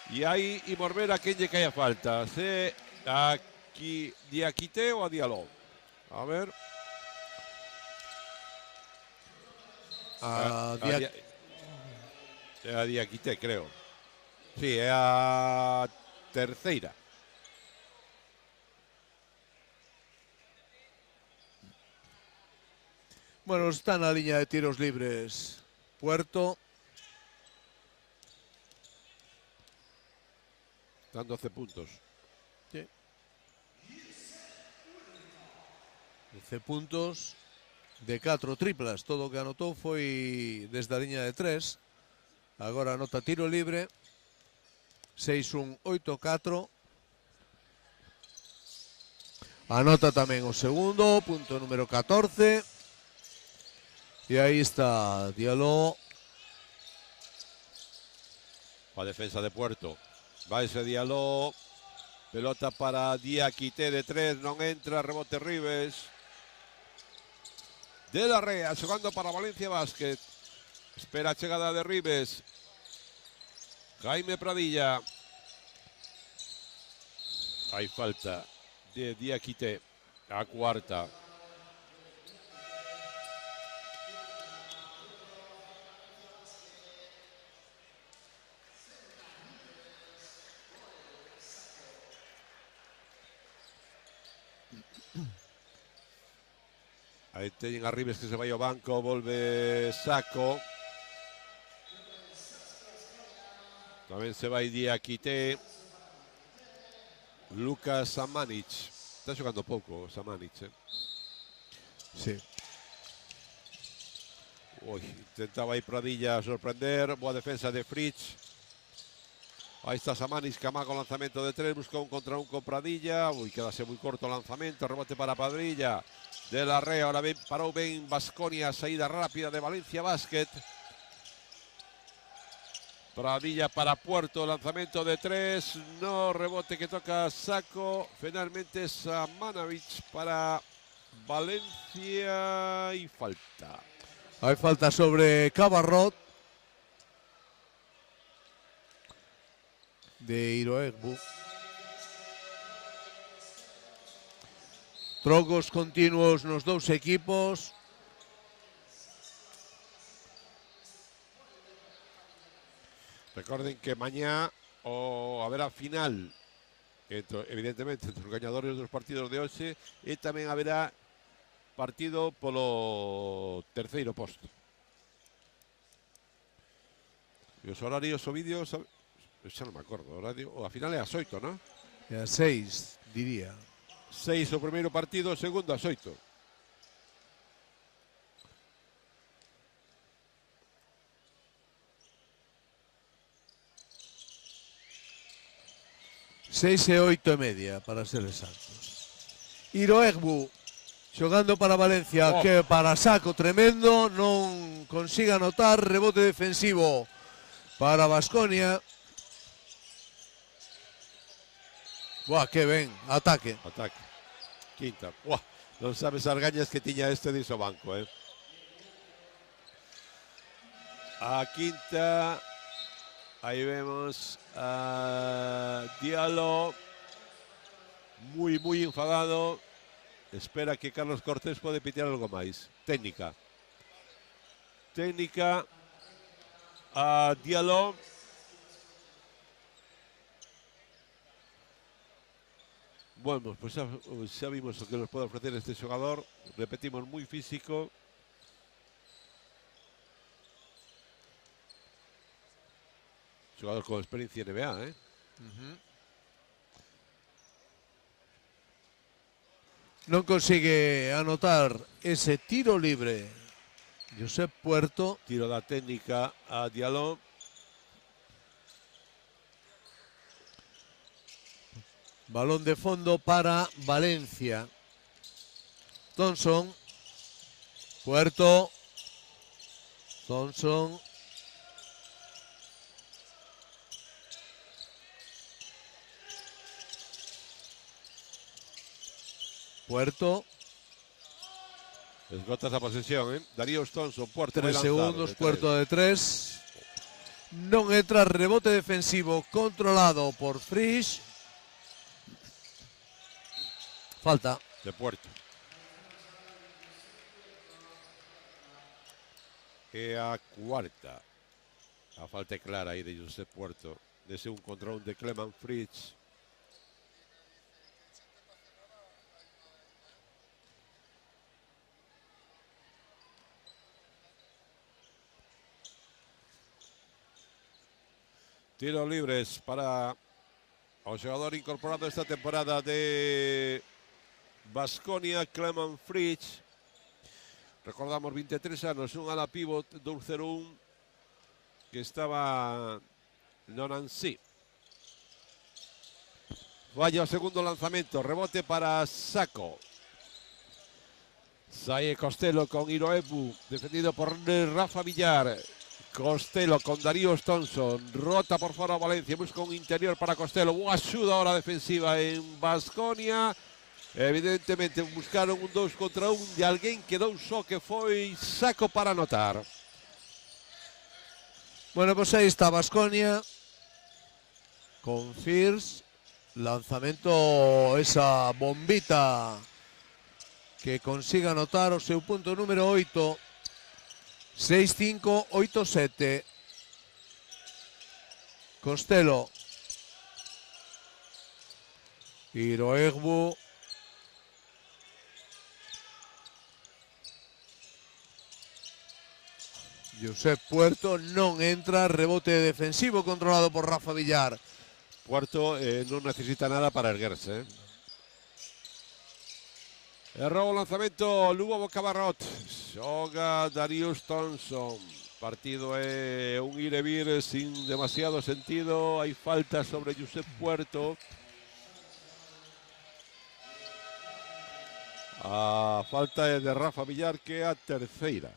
e aí imos ver a quen lle caia falta, se aquí Diakité ou a Diallo. A ver. É a Diakité, creo. Sí, é a terceira. Bueno, está na liña de tiros libres Puerto. Están 12 puntos. Sí. 12 puntos de 4 triplas. Todo o que anotou foi desde a liña de 3. Agora anota tiro libre. 6-1, 8-4. Anota tamén o segundo, punto número 14. Y ahí está Diallo. A defensa de Puerto. Va ese Diallo. Pelota para Diakité de 3. Non entra. Rebote Ribes. De la Rea. Xogando para Valencia Basket. Espera a chegada de Ribes. Jaime Pradilla. Hai falta de Diakité. A cuarta. Aí teñen a Ribes que se vai ao banco, volve Saco. Tamén se vai Diakité. Lucas Samanic. Está xogando pouco Samanic, Sí. Ui, Intentaba aí Pradilla sorprender. Boa defensa de Fritz. Aí está Samanis, que amaga o lanzamento de 3. Busca un contra un con Pradilla. Ui, quedase moi corto o lanzamento. Rebote para Pradilla. De la Rea, ahora parou ben Baskonia. Saída rápida de Valencia Basket. Pradilla para Puerto, lanzamento de 3. No, rebote que toca Sacco. Finalmente Samanovic para Valencia y falta. Hay falta sobre Cabarrot de Iroegbu. Trocos continuos nos dous equipos. Recorden que mañá haberá final, evidentemente, entre os gañadores dos partidos de hoxe, e tamén haberá partido polo terceiro posto. E os horarios o vídeos, xa non me acordo, a final é as 8, non? É as 6, diría. 6 o primeiro partido, o segundo as 8. 6 e 8:30, para ser exactos. Iroegbu xogando para Valencia, que para Sacco tremendo, non consiga anotar, rebote defensivo para Baskonia. Buah, que ben, ataque. Ataque. Quinta. Buah, non sabes as gañas que tiña este diso banco, eh. A quinta. Ahí vemos a Diallo, muy enfadado. Espera que Carlos Cortés pode pitear algo máis. Técnica a Diallo. Bueno, pues xa vimos o que nos pode ofrecer este xogador. Repetimos, moi físico. Jugador con experiencia en NBA, ¿eh? Non consigue anotar ese tiro libre Josep Puerto. Tiro da técnica a Diallo. Balón de fondo para Valencia. Thompson. Puerto. Thompson. Puerto. Esgota esa posesión, ¿eh? Darío Thompson, Puerto. 3 segundos, Puerto de 3. Non entra, rebote defensivo controlado por Frisch. Falta. De Puerto. E a cuarta. A falta clara aí de Josep Puerto. Dese un contra un de Clement Frisch. Tiros libres para o xogador incorporado esta temporada de Baskonia, Clement Frisch. Recordamos 23 anos, un ala pivot, 2-0-1, que estaba no Nancy. Falla o segundo lanzamento, rebote para Sacco. Sae Costello con Iroegbu, defendido por Rafa Villar. Costello con Darío Thompson, rota por fora Valencia, busca un interior para Costello, boa axuda ahora defensiva en Baskonia. Evidentemente buscaron un 2 contra 1 de alguén que dou só, que foi Sacco para anotar. Bueno, pues ahí está Baskonia con Fierce, lanzamento, esa bombita que consiga anotar o seu punto número 8. 6-5, 8-7. Costello. Iroegbu. Josep Puerto non entra, rebote defensivo controlado por Rafa Villar. Puerto non necesita nada para erguerse. Errou o lanzamento Lugo Cabarrot. Xoga Darío Thompson. Partido é un ir e vir sin demasiado sentido. Hai falta sobre Josep Puerto. A falta é de Rafa Villar, que é a terceira.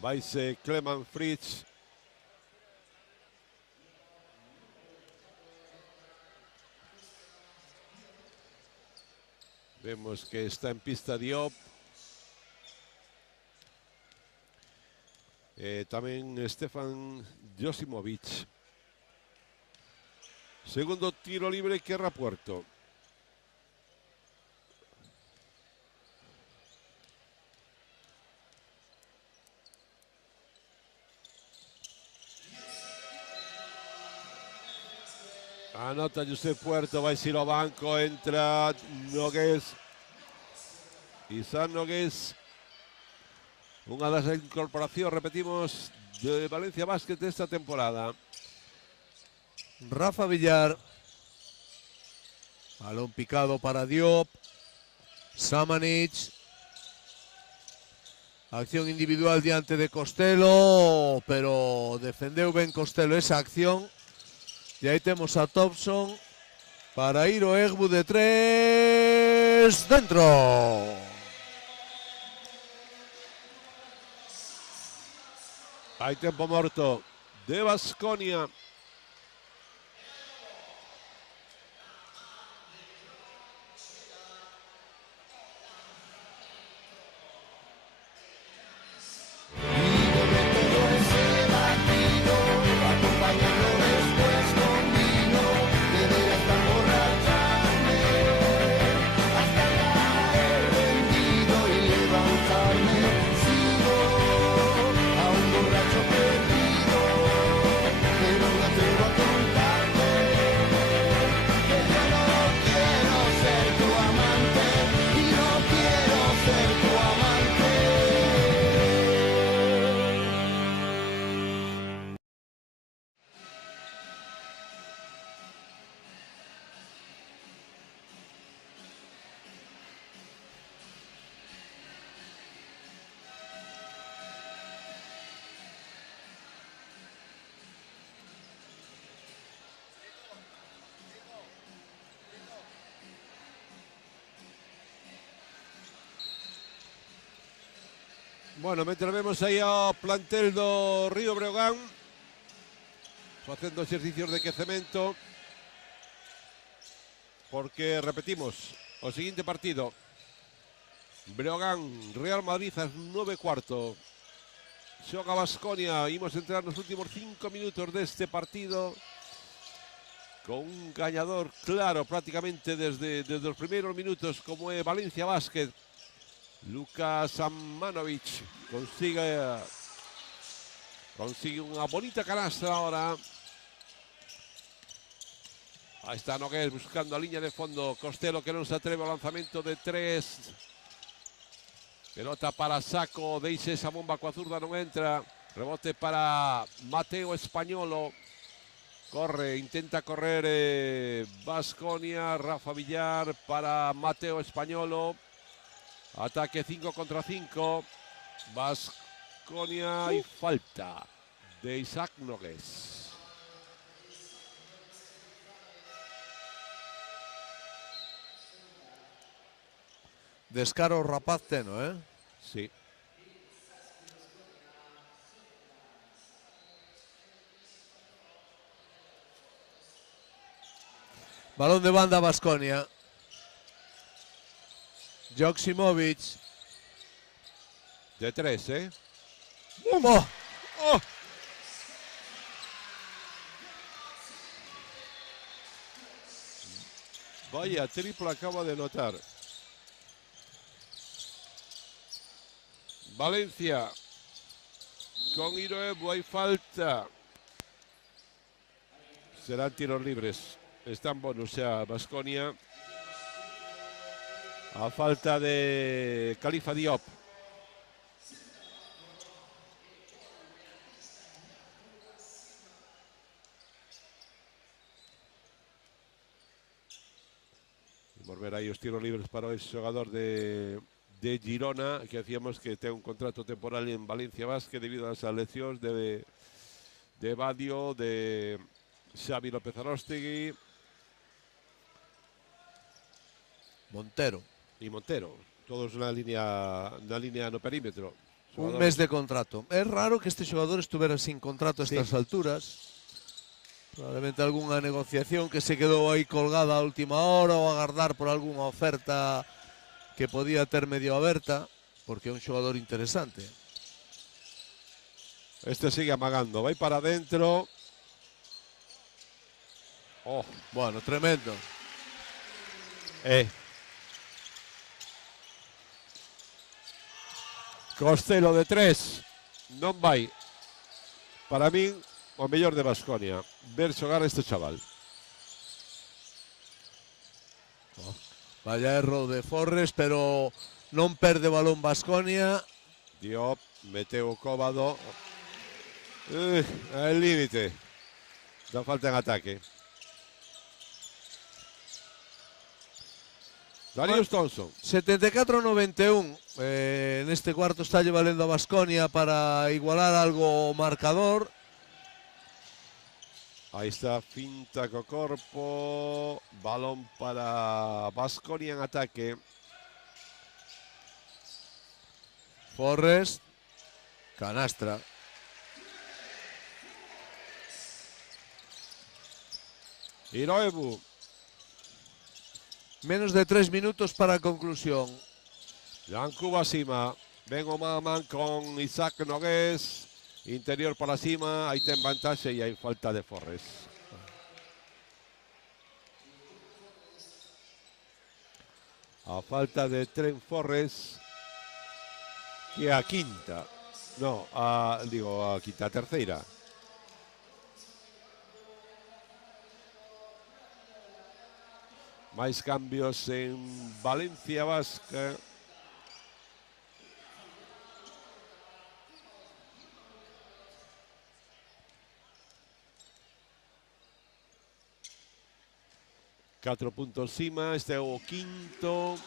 Vaise Cleman Fritz. Vemos que está en pista Diop. Tamén Stefan Josimovic. Segundo tiro libre que erra Puerto. Anota Josep Puerto, vai ir ao banco, entra Nogués. Isaac Nogués. Unha das incorporacións, repetimos, de Valencia Basket esta temporada. Rafa Villar. Balón picado para Diop. Samanic. Acción individual diante de Costello, pero defendeu ben Costello esa acción. E aí temos a Thompson para ir o Egbu de 3 dentro. Hai tempo morto de Baskonia. Bueno, mentre vemos aí ao plantel do Río Breogán facendo exercicios de quecemento, porque repetimos o seguinte partido: Breogán, Real Madrid ás 9:15. Xoga Baskonia. Imos entrar nos últimos 5 minutos deste partido con un gañador claro prácticamente desde os primeiros minutos, como é Valencia Basket. Luka Samanovic consigue unha bonita canastra ahora. Aí está Nogués buscando a liña de fondo. Costello que non se atreve ao lanzamento de 3. Pelota para Saco, deixa esa bomba coa zurda, non entra. Rebote para Mateo Españolo. Corre, intenta correr Baskonia. Rafa Villar para Mateo Españolo. Ataque 5 contra 5. Baskonia y falta de Isaac Nogués. Descaro rapaz teno, Sí. Balón de banda Baskonia. Joksimovic. De 3, ¡Oh! ¡Oh! Vaya, triplo acaba de notar. Valencia. Con Iroebu hay falta. Serán tiros libres. Están bonus a Baskonia. A falta de Khalifa Diop. Vamos ver aí os tiros libres para ese xogador de de Girona, que decíamos que ten un contrato temporal en Valencia Basket debido a las eleccións de Badio, de Xavi López Aróstegui, Montero. y Montero, todos na línea no perímetro. Un mes de contrato. É raro que este xogador estuvera sin contrato a estas alturas. Probablemente algunha negociación que se quedou aí colgada a última hora ou agardar por algunha oferta que podía ter medio aberta, porque é un xogador interesante. Este sigue amagando, vai para adentro. Oh, Bueno, tremendo. Costello de 3, non vai. Para min, o mellor de Baskonia, ver xogar a este chaval. Vaya erro de Forres, pero non perde balón Baskonia. Diop, meteu o Cóbado. El límite. Da falta en ataque. Darius Thompson. 74-91. Neste cuarto está lle valendo a Baskonia para igualar algo o marcador. Aí está, finta co corpo. Balón para Baskonia en ataque. Forres. Canastra. Hiroemu. Menos de 3 minutos para a conclusión. Yankuba Sima. Ven o man con Isaac Nogués. Interior para Sima. Aí ten vantaxe e hai falta de Forres. A falta de Tren Forres. Que a quinta. No, a quinta, a terceira. Máis cambios en Valencia Basket. Catro puntos Sima, este é o quinto.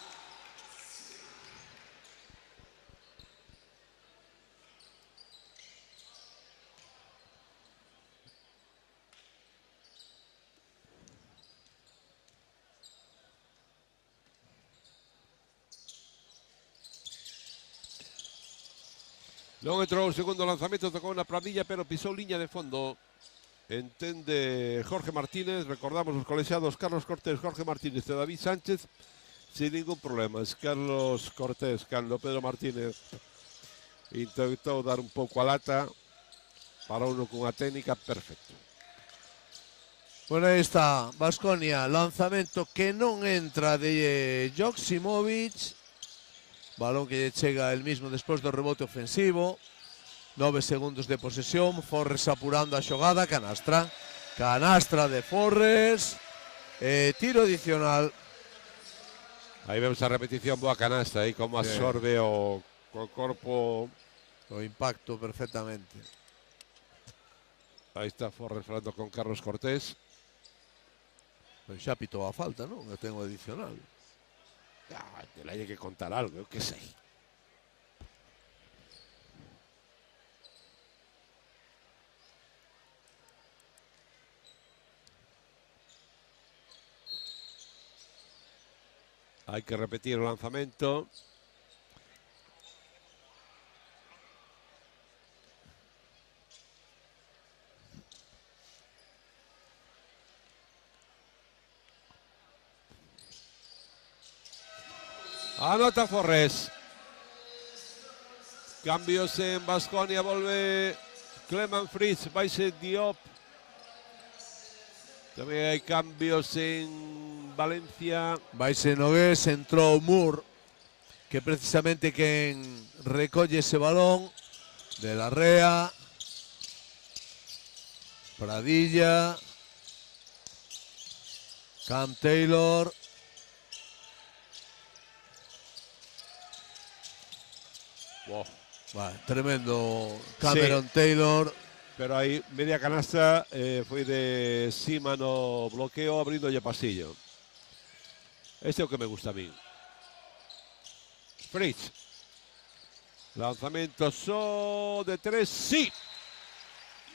Non entrou o segundo lanzamento, tocou na Pradilla, pero pisou liña de fondo. Entende Jorge Martínez, recordamos os colexiados Carlos Cortés, Jorge Martínez e David Sánchez, sin ningún problema. Es Carlos Cortés, cando Pedro Martínez intentou dar un pouco a lata, para uno cunha técnica perfecto. Bueno, aí está Baskonia, lanzamento que non entra de Joksimovic. Balón que chega el mismo despois do rebote ofensivo. 9 segundos de posesión. Forres apurando a xogada. Canastra. Canastra de Forres. Tiro adicional. Aí vemos a repetición, boa canasta, aí como absorbe o corpo. O impacto perfectamente. Aí está Forres falando con Carlos Cortés. Pero xa pitou a falta, non? Eu tengo adicional. Te la hai que contar algo, eu que sei. Hai que repetir o lanzamento. Anota Forres. Cambios en Baskonia, volve Clement Fritz, vaise Diop. Tamén hai cambios en Valencia. Vaise Nogués, entrou Moore, que precisamente quen recolle ese balón de la Rea. Pradilla. Cam Taylor. Wow. Vale, tremendo Cameron Taylor. Pero aí media canasta foi de Sima no bloqueo, abrindo pasillo. Este é o que me gusta a mí. Fritz. Lanzamiento só de 3, sí.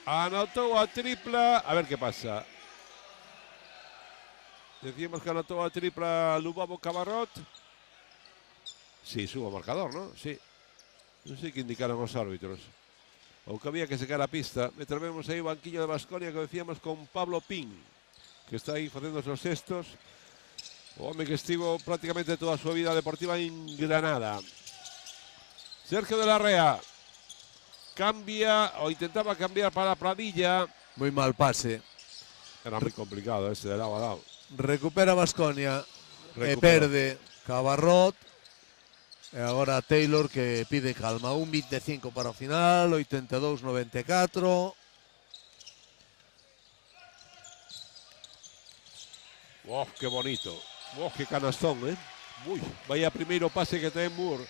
Anotó a tripla, a ver qué pasa. Decíamos que anotó a tripla Lubavo Cabarrot. Sí, subo marcador, ¿no? Sí. No sé qué indicaron los árbitros. Aunque había que sacar a pista. Mientras vemos ahí banquillo de Baskonia que decíamos con Pablo Pin, que está aí facendo os cestos. O home que estivo prácticamente toda a súa vida deportiva en Granada. Sergio de la Rea cambia, o intentaba cambiar para Pradilla. Muy mal pase. Era muy complicado ese de lado a lado. Recupera Baskonia. Recupera. Perde Cabarrot. E agora Taylor que pide calma. 1.25 para o final, 82-94. ¡Oh, qué bonito! ¡Oh, qué canastón, eh! Uy, vaya primeiro pase que ten Moore.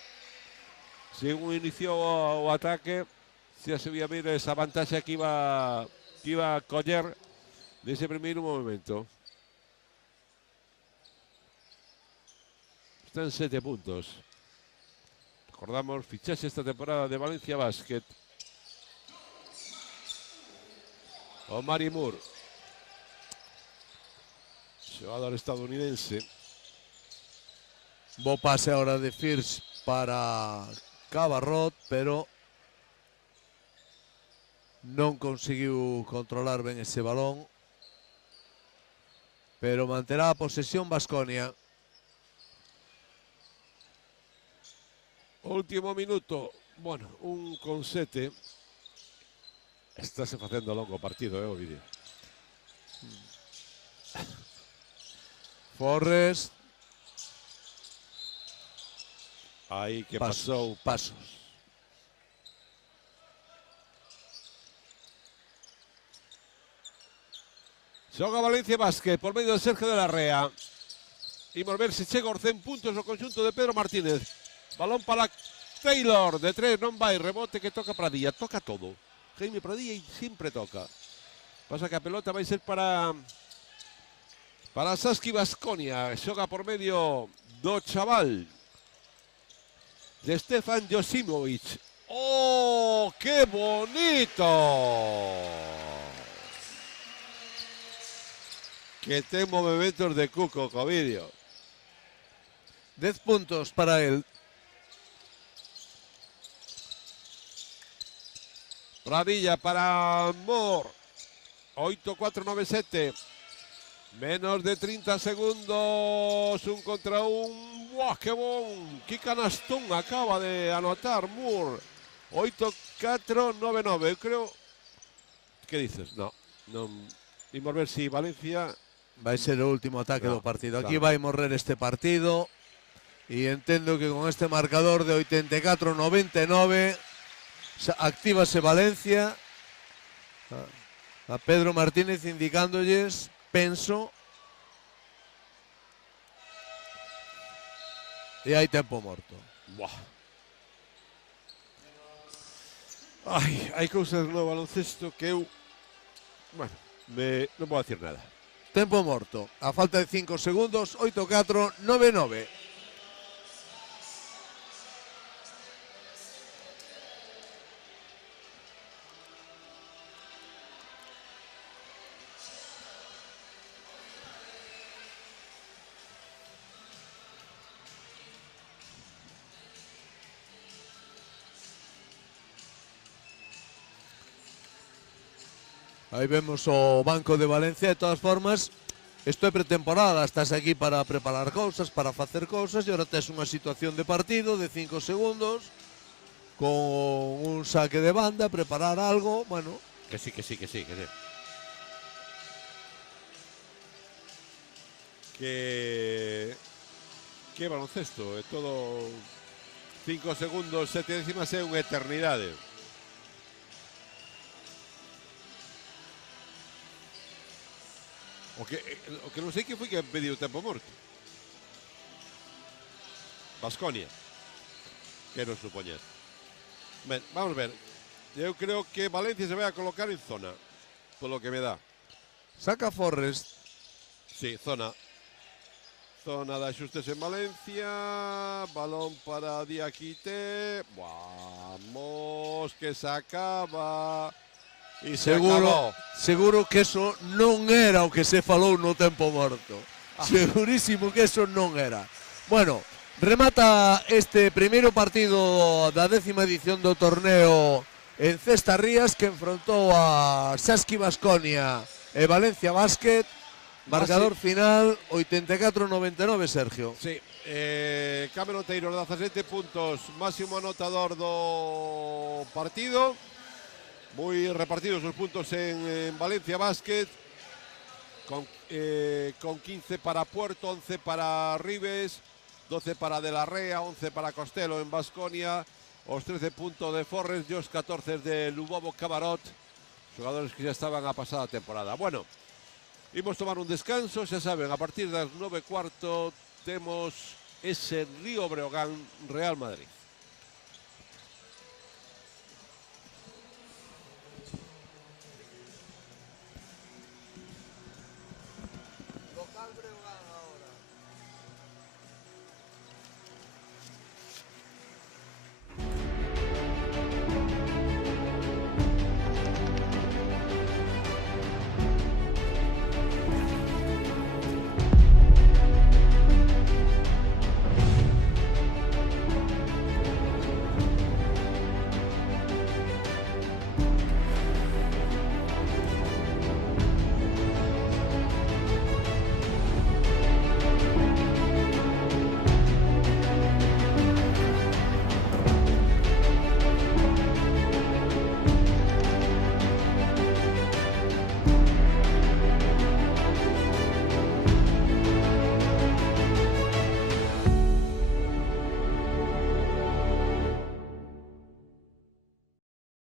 Según iniciou o ataque, xa se vía ver esa vantaxe que iba a coller nese primeiro movimento. Están 7 puntos. Recordamos, fichaxe esta temporada de Valencia Basket. O Mari Moore. Jugador estadounidense. Bo pase ahora de Fierce para Cabarrot, pero non conseguiu controlar ben ese balón. Pero manterá a posesión Baskonia. Último minuto. Bueno, 1-7. Estáse facendo longo partido, o vídeo. Forrest. Aí que pasou. Pasos. Xoga Valencia Basket por medio de Sergio de la Rea. Imos ver se chega aos 100 puntos o conxunto de Pedro Martínez. Balón para Taylor, de 3, non vai, rebote que toca Pradilla, toca todo. Jaime Pradilla e sempre toca. Pasa que a pelota vai ser para Saski Baskonia. Xoga por medio do chaval de Stefan Josimovic. ¡Oh, qué bonito! Que ten movimentos de Cuco, Covidio. 10 puntos para él. Pradilla para Moore. 8-4-9-7. Menos de 30 segundos. 1 contra 1. ¡Wow, qué bon! ¡Qué canastón acaba de anotar Moore! 8-4-9-9. Creo... ¿Qué dices? No. Imos ver si Valencia... Vai ser o último ataque do partido. Aquí claro. vai morrer este partido. E entendo que con este marcador de 84-99 actívase Valencia. A Pedro Martínez indicándolles, penso. E hai tempo morto. Buah. Ai, hai cousas no baloncesto que eu... Bueno, non vou dicir nada. Tempo morto. A falta de 5 segundos, 8-4-9-9. Ahí vemos o banco de Valencia. De todas formas, isto é pretemporada, estás aquí para preparar cousas, para facer cousas, e ahora tes unha situación de partido de 5 segundos con un saque de banda, preparar algo, bueno. Que sí. Que baloncesto, é todo 5 segundos, 7 décimas é unha eternidade. O que non sei que foi que pediu tempo morto. Baskonia. Quero supoñer. Ben, vamos ver. Eu creo que Valencia se vai a colocar en zona, polo que me dá. Saca Forrest. Sí, zona. zona de axustes en Valencia. Balón para Diakité. Vamos, que se acaba. E se acabou. Seguro que eso non era o que se falou no tempo morto. Segurísimo que eso non era. Bueno, remata este primeiro partido da 10ª edición do torneo en Cestas Rías, que enfrontou a Saski Baskonia e Valencia Basket. Marcador final 84-99, Sergio. Sí, Cameron Taylor 17 puntos, máximo anotador do partido. Muy repartidos los puntos en Valencia Basket, con 15 para Puerto, 11 para Ribes, 12 para De la Rea, 11 para Costello en Baskonia, os 13 puntos de Forres y os 14 de Lubovo Cabarot, jugadores que ya estaban a pasada temporada. Bueno, íbamos a tomar un descanso, ya saben, a partir de las 9:15 tenemos ese Río Breogán Real Madrid.